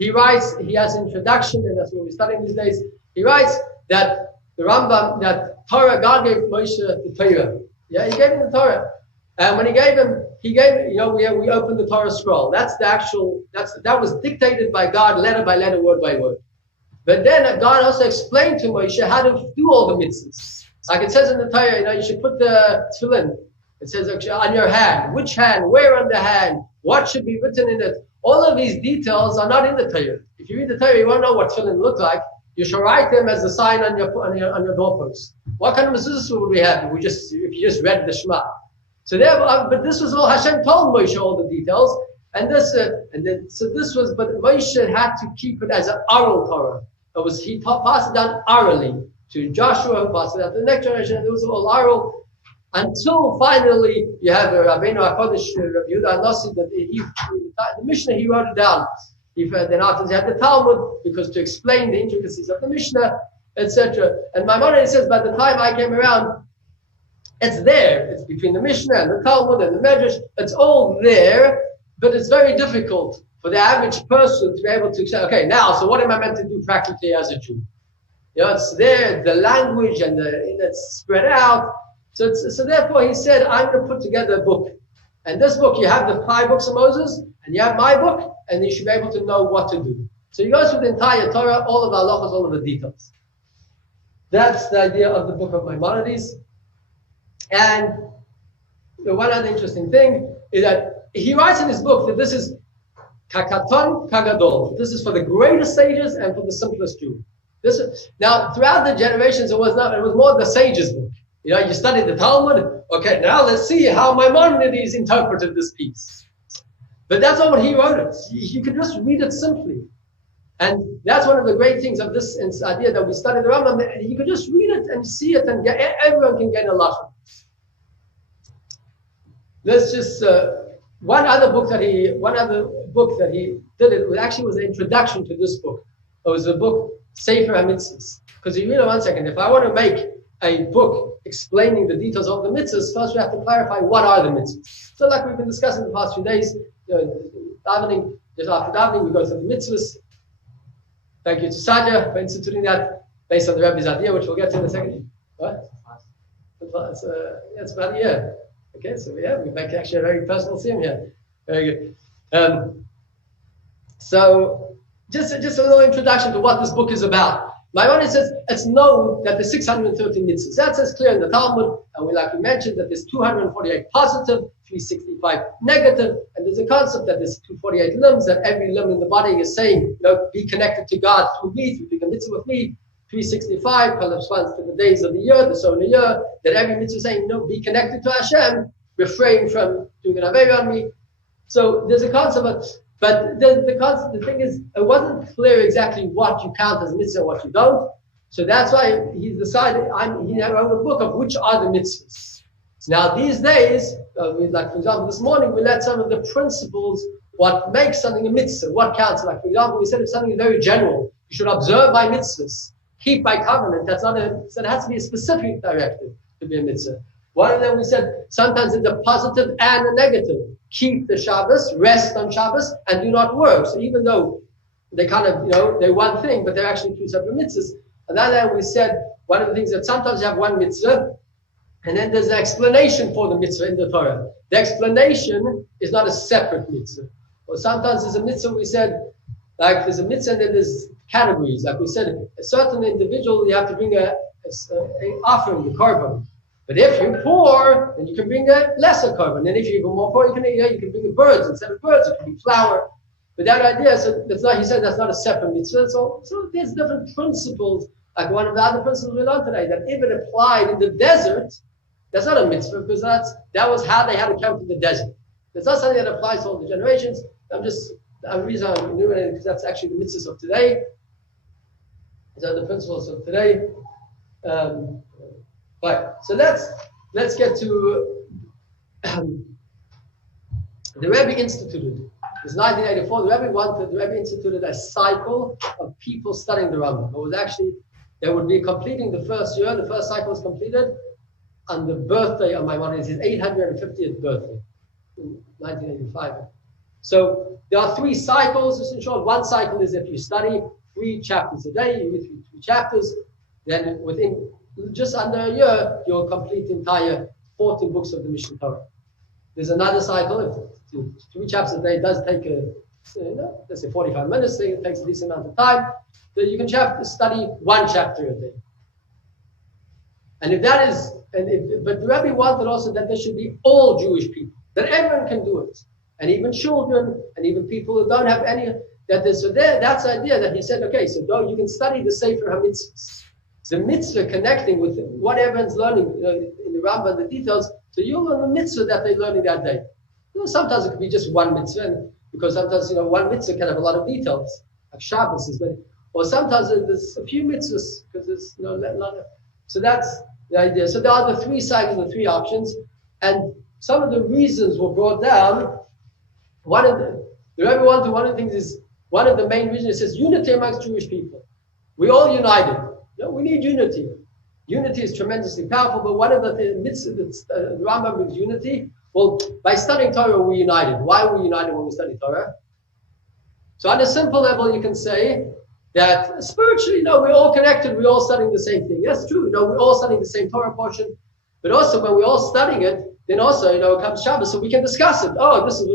he writes, he has an introduction, and that's what we're studying these days. He writes that the Rambam, that Torah, God gave Moshe the Torah. Yeah, he gave him the Torah. And when he gave him, we opened the Torah scroll. That was dictated by God, letter by letter, word by word. But then God also explained to Moshe how to do all the mitzvahs. Like it says in the Torah, you should put the tefillin. It says on your hand, which hand, where on the hand, what should be written in it. All of these details are not in the Torah. If you read the Torah, you won't know what tefillin look like. You should write them as a sign on your doorpost. What kind of mezuzah would we have if you just read the Shema? So but this was all Hashem told Moshe all the details, but Moshe had to keep it as an oral Torah. He passed it down orally to Joshua, who passed it down to the next generation. It was all oral. Until finally you have Rabbeinu HaKodesh, Rabbi Yehuda HaNassi, that the Mishnah, he wrote it down. Then after you had the Talmud, because to explain the intricacies of the Mishnah, etc. And Maimonides says, by the time I came around, it's there. It's between the Mishnah and the Talmud and the Medrash. It's all there, but it's very difficult for the average person to be able to say, okay, now, so what am I meant to do practically as a Jew? It's there, the language, and it's spread out. So therefore he said, I'm going to put together a book. And this book, you have the 5 books of Moses, and you have my book, and you should be able to know what to do. So he goes through the entire Torah, all of the halachos, all of the details. That's the idea of the book of Maimonides. And one other interesting thing is that he writes in his book that this is kakaton kagadol. This is for the greatest sages and for the simplest Jew. Now, throughout the generations, it was more the sages' book. You studied the Talmud. Okay, now let's see how Maimonides interpreted this piece. But that's not what he wrote it. You could just read it simply. And that's one of the great things of this idea that we study the Rambam. You could just read it and see it, and everyone can gain a lot from it. Let's just one other book that he did. It actually was the introduction to this book. It was the book Sefer HaMitzvahs. Because you read it 1 second. If I want to make a book explaining the details of the mitzvahs, first we have to clarify what are the mitzvahs. So like we've been discussing the past few days, davening. Just after davening, we go through the mitzvahs. Thank you to Sadia for instituting that based on the Rebbe's idea, which we'll get to in a second. What? It's about a year. Okay, so we make actually a very personal theme here. Very good. So just a little introduction to what this book is about. Maimonides says it's known that there's 613 mitzvahs. That says clear in the Talmud, and we mentioned that there's 248 positive, 365 negative, and there's a concept that there's 248 limbs, that every limb in the body is saying, be connected to God through me, through doing a mitzvah with me. 365 corresponds to the days of the year, the solar year, that every mitzvah is saying, be connected to Hashem, refrain from doing an avera on me. So there's a concept, but the thing is, it wasn't clear exactly what you count as mitzvah and what you don't. So that's why he decided, he wrote a book of which are the mitzvahs. Now these days, like for example, this morning we let some of the principles, what makes something a mitzvah, what counts. Like for example, we said if something is very general, you should observe my mitzvahs, keep my covenant. That's not so it has to be a specific directive to be a mitzvah. One of them we said, sometimes it's a positive and a negative. Keep the Shabbos, rest on Shabbos, and do not work. So even though they kind of, they're one thing, but they're actually two separate mitzvahs. Another we said, one of the things that sometimes you have one mitzvah, and then there's an explanation for the mitzvah in the Torah. The explanation is not a separate mitzvah. Or sometimes there's a mitzvah, we said, like there's a mitzvah and then there's categories. Like we said, a certain individual, you have to bring an offering, the korban. But if you're poor, then you can bring a lesser korban. And if you're even more poor, you can bring a birds. Instead of birds, it can be flour. But that idea, so that's not, he said that's not a separate mitzvah. So there's different principles. Like one of the other principles we learned today, that if it applied in the desert, that's not a mitzvah, because that was how they had to come to the desert. It's not something that applies to all the generations. The reason I'm doing it because that's actually the mitzvahs of today. These are the principles of today. Right. So let's get to the Rebbe instituted. It's 1984. The Rebbe instituted a cycle of people studying the Rambam. It was actually, they would be completing the first year. The first cycle was completed on the birthday of Maimonides, his 850th birthday in 1985. So there are 3 cycles. Just in short, one cycle is if you study 3 chapters a day, you read 3 chapters, then within just under a year, you'll complete the entire 14 books of the Mishnah Torah. There's another cycle. If 3 chapters a day, it does take let's say 45 minutes. It takes a decent amount of time. So you can study 1 chapter a day. And if that is, but the Rebbe wanted also that there should be all Jewish people, that everyone can do it, and even children, and even people who don't have any. That's the idea that he said. Okay, so you can study the Sefer HaMitzvahs. The mitzvah connecting with what everyone's learning in the Rambam, the details. So you'll learn the mitzvah that they're learning that day. Sometimes it could be just one mitzvah, because sometimes one mitzvah can have a lot of details, like Shabbos is many. Or sometimes there's a few mitzvahs because there's a lot of. So that's the idea. So there are the 3 cycles, the 3 options, and some of the reasons were brought down. One of the things is one of the main reasons. It says unity amongst Jewish people. We all united. We need unity. Unity is tremendously powerful, but one of the mitzvahs that the Rambam brings unity. Well, by studying Torah, we're united. Why are we united when we study Torah? So on a simple level, you can say that spiritually, we're all connected. We're all studying the same thing. That's true. We're all studying the same Torah portion. But also, when we're all studying it, then also, it comes Shabbos, so we can discuss it. Oh, this is,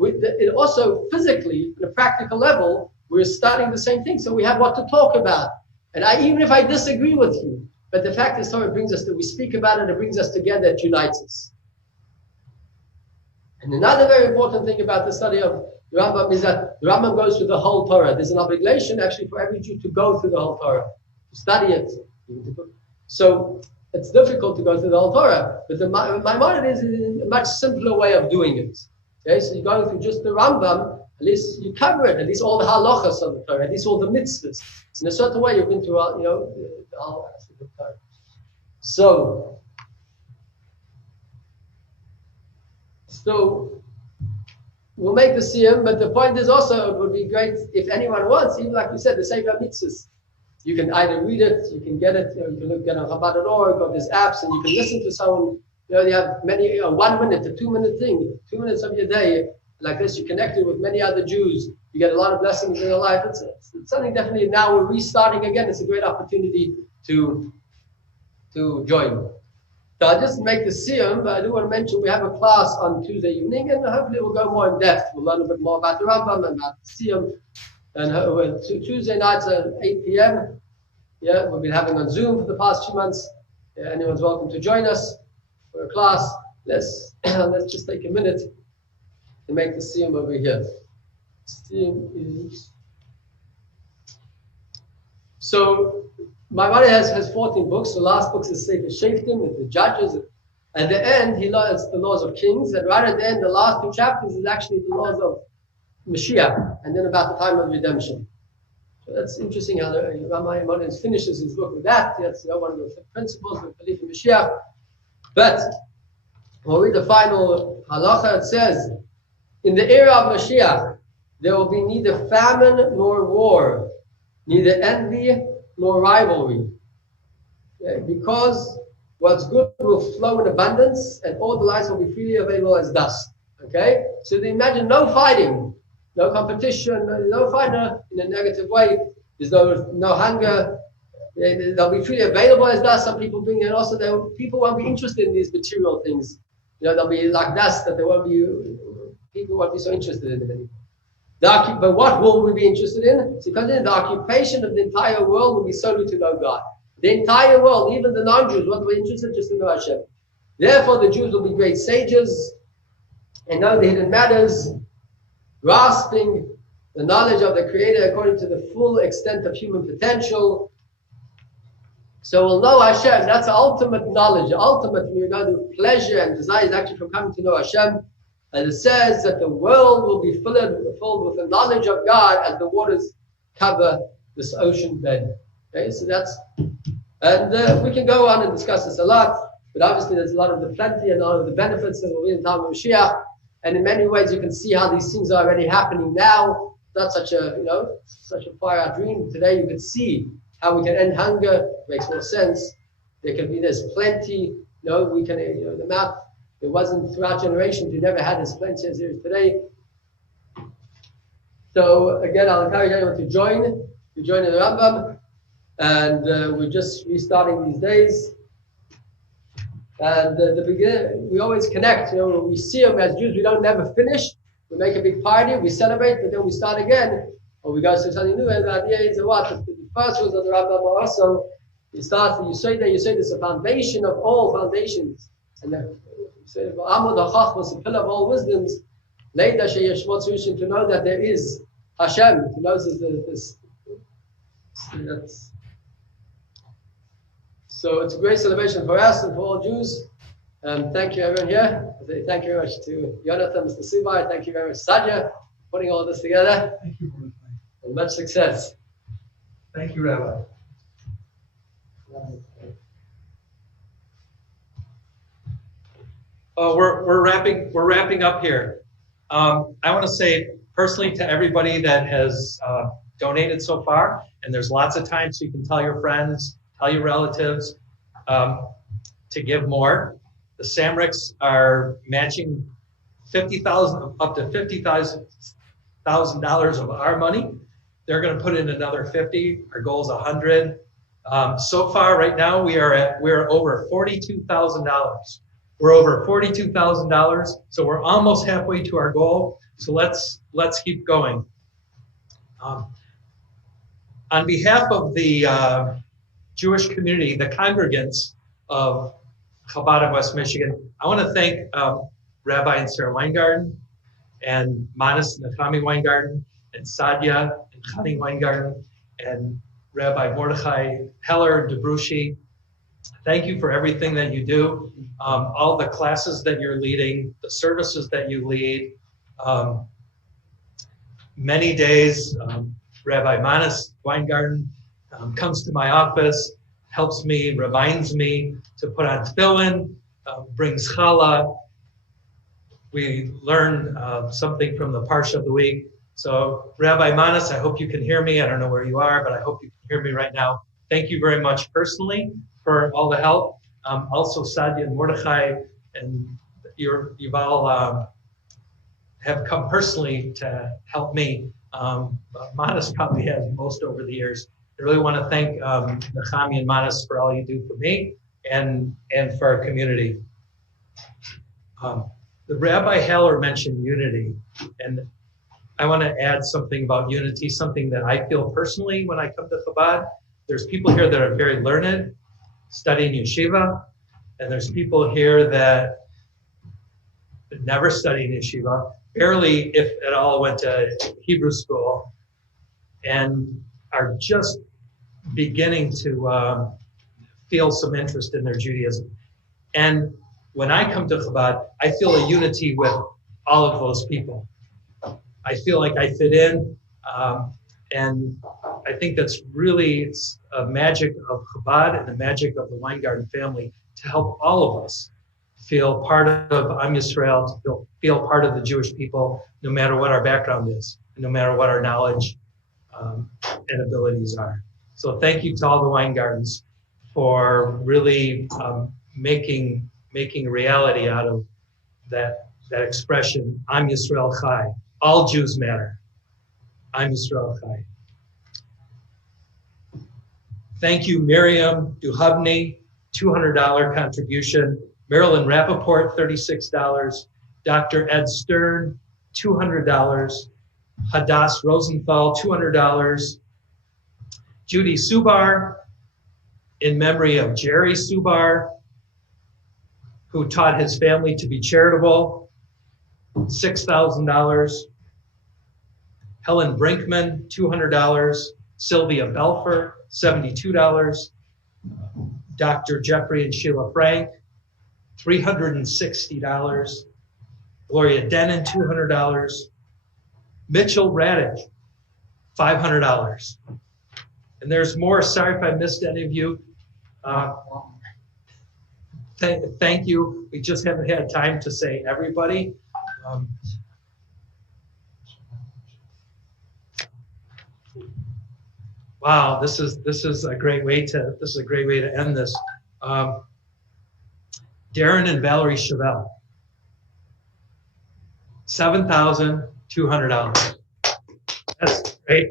it also physically, on a practical level, we're studying the same thing. So we have what to talk about. And even if I disagree with you, but the fact is, Torah brings us that we speak about it, it brings us together, it unites us. And another very important thing about the study of the Rambam is that the Rambam goes through the whole Torah. There's an obligation actually for every Jew to go through the whole Torah, to study it. So it's difficult to go through the whole Torah, but the Maimonides is a much simpler way of doing it. Okay, so you're going through just the Rambam. At least you cover it, at least all the halachas of the Torah, at least all the mitzvahs. In a certain way, you've been through, the whole aspect of the Torah. So we'll make the siyum, but the point is also, it would be great if anyone wants, even like you said, the Sefer Mitzvahs. You can either read it, you can get it, you can get on Chabad.org, or there's apps, and you can listen to someone. You have many, 1 minute, a 2 minute thing, 2 minutes of your day. like this, you're connected with many other Jews. You get a lot of blessings in your life. It's something definitely now we're restarting again. It's a great opportunity to join. So I'll just make the siyum, but I do want to mention we have a class on Tuesday evening, and hopefully we'll go more in depth. We'll learn a bit more about the Rambam and about the siyum. And Tuesday nights at 8 p.m. Yeah, we've been having on Zoom for the past 2 months. Yeah, anyone's welcome to join us for a class. Let's just take a minute to make the siyum over here. Siyum is... So my mother has 14 books. The last book is Sefer Shoftim, with the judges. At the end, he learns the laws of kings, and right at the end, the last 2 chapters is actually the laws of Mashiach, and then about the time of redemption. So that's interesting how the Rabbi Maimonides finishes his book with that. That's one of the principles of belief in Mashiach. But when we read the final halacha, it says, in the era of Mashiach, there will be neither famine nor war, neither envy nor rivalry, because what's good will flow in abundance, and all the lights will be freely available as dust. Okay, so imagine no fighting, no competition, no fighting in a negative way. There's no hunger. They'll be freely available as dust. Some people bring it. Also, people won't be interested in these material things. They'll be like dust. That people won't be so interested in it anymore. But what will we be interested in? Because the occupation of the entire world will be solely to know God. The entire world, even the non-Jews, what we're interested in, just to know Hashem. Therefore, the Jews will be great sages and know the hidden matters, grasping the knowledge of the Creator according to the full extent of human potential. So we'll know Hashem. That's the ultimate knowledge. Ultimately, the pleasure and desire is actually from coming to know Hashem. And it says that the world will be filled with the knowledge of God as the waters cover this ocean bed. Okay, so that's, and we can go on and discuss this a lot, but obviously there's a lot of the plenty and a lot of the benefits that will be in time of Mashiach. And in many ways, you can see how these things are already happening now. Not such a far-out dream. Today, you can see how we can end hunger. Makes more sense. There's plenty. We can, the map. It wasn't throughout generations. You never had as plenty as there is today. So again, I'll encourage anyone to join in the Rambam, and we're just restarting these days. And the beginning, we always connect. We see them as Jews. We don't never finish. We make a big party, we celebrate, but then we start again, or we go to something new. And the idea is what the first was of the Rambam also. You say there's a foundation of all foundations, and then you say Amud HaChach was the pillar of all wisdoms. Later, to know that there is Hashem, to know this. So it's a great celebration for us and for all Jews. Thank you everyone here. Thank you very much to Jonathan, Mr. Subai. Thank you very much, Sadia, for putting all this together. Thank you. And much success. Thank you, Rabbi. We're wrapping up here. I want to say personally to everybody that has donated so far, and there's lots of time, so you can tell your friends, tell your relatives to give more. The Samrics are matching up to $50,000 of our money. They're going to put in another 50. Our goal is 100. So far, right now, we're over $42,000. We're over $42,000, so we're almost halfway to our goal. So let's keep going. On behalf of the Jewish community, the congregants of Chabad of West Michigan, I want to thank Rabbi and Sarah Weingarten, and Manas and Nachami Weingarten, and Sadia and Chani Weingarten, and Rabbi Mordechai Heller and DeBrushi. Thank you for everything that you do, all the classes that you're leading, the services that you lead. Many days, Rabbi Manas Weingarten comes to my office, helps me, reminds me to put on tefillin, brings challah. We learn something from the Parsha of the week. So Rabbi Manas, I hope you can hear me. I don't know where you are, but I hope you can hear me right now. Thank you very much personally for all the help. Also Sadia and Mordechai, and you've all have come personally to help me. Manas probably has most over the years. I really want to thank Nechami and Manas for all you do for me and for our community. The Rabbi Haller mentioned unity, and I want to add something about unity, something that I feel personally when I come to Chabad. There's people here that are very learned, studying yeshiva, and there's people here that never studied yeshiva, barely, if at all, went to Hebrew school, and are just beginning to feel some interest in their Judaism. And when I come to Chabad, I feel a unity with all of those people. I feel like I fit in, and I think that's really a magic of Chabad and the magic of the Weingarten family to help all of us feel part of Am Yisrael, to feel part of the Jewish people, no matter what our background is, and no matter what our knowledge and abilities are. So thank you to all the Weingartens for really making a reality out of that expression, Am Yisrael Chai. All Jews matter. Am Yisrael Chai. Thank you, Miriam Duhovny, $200 contribution. Marilyn Rappaport, $36. Dr. Ed Stern, $200. Hadass Rosenthal, $200. Judy Subar, in memory of Jerry Subar, who taught his family to be charitable, $6,000. Helen Brinkman, $200. Sylvia Belfer, $72. Dr. Jeffrey and Sheila Frank, $360. Gloria Denon, $200. Mitchell Raddick, $500. And there's more. Sorry if I missed any of you. Thank you. We just haven't had time to say everybody. Wow, this is a great way to end this. Darren and Valerie Chevelle, $7,200. That's great.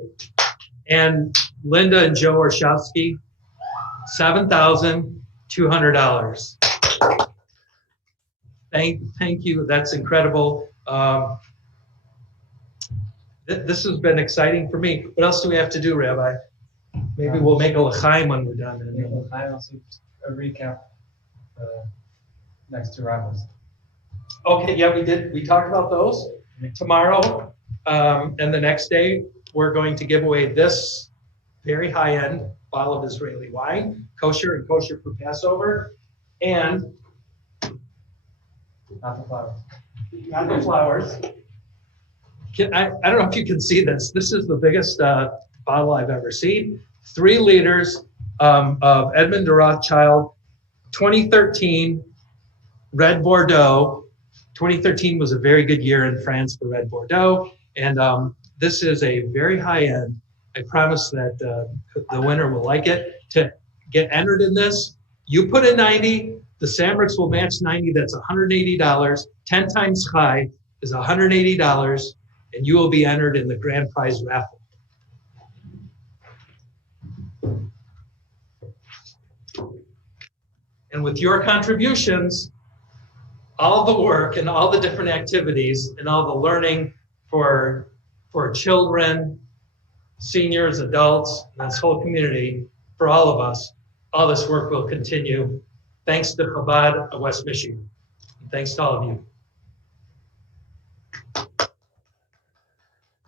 And Linda and Joe Orshowski, $7,200. Thank you. That's incredible. This has been exciting for me. What else do we have to do, Rabbi? Maybe we'll make a l'chaim when we're done. I also a recap next two rabbis. Okay, yeah, we did. We talked about those. Tomorrow and the next day, we're going to give away this very high-end bottle of Israeli wine, kosher and kosher for Passover, and Not the flowers. not the flowers. I don't know if you can see this. This is the biggest bottle I've ever seen. 3 liters of Edmond de Rothschild, 2013 Red Bordeaux. 2013 was a very good year in France for Red Bordeaux. And this is a very high end. I promise that the winner will like it. To get entered in this, you put in 90, the Samricks will match 90, that's $180. 10 times high is $180, and you will be entered in the grand prize raffle. And with your contributions, all the work and all the different activities and all the learning for children, seniors, adults, and this whole community, for all of us, all this work will continue. Thanks to Chabad of West Michigan. And thanks to all of you.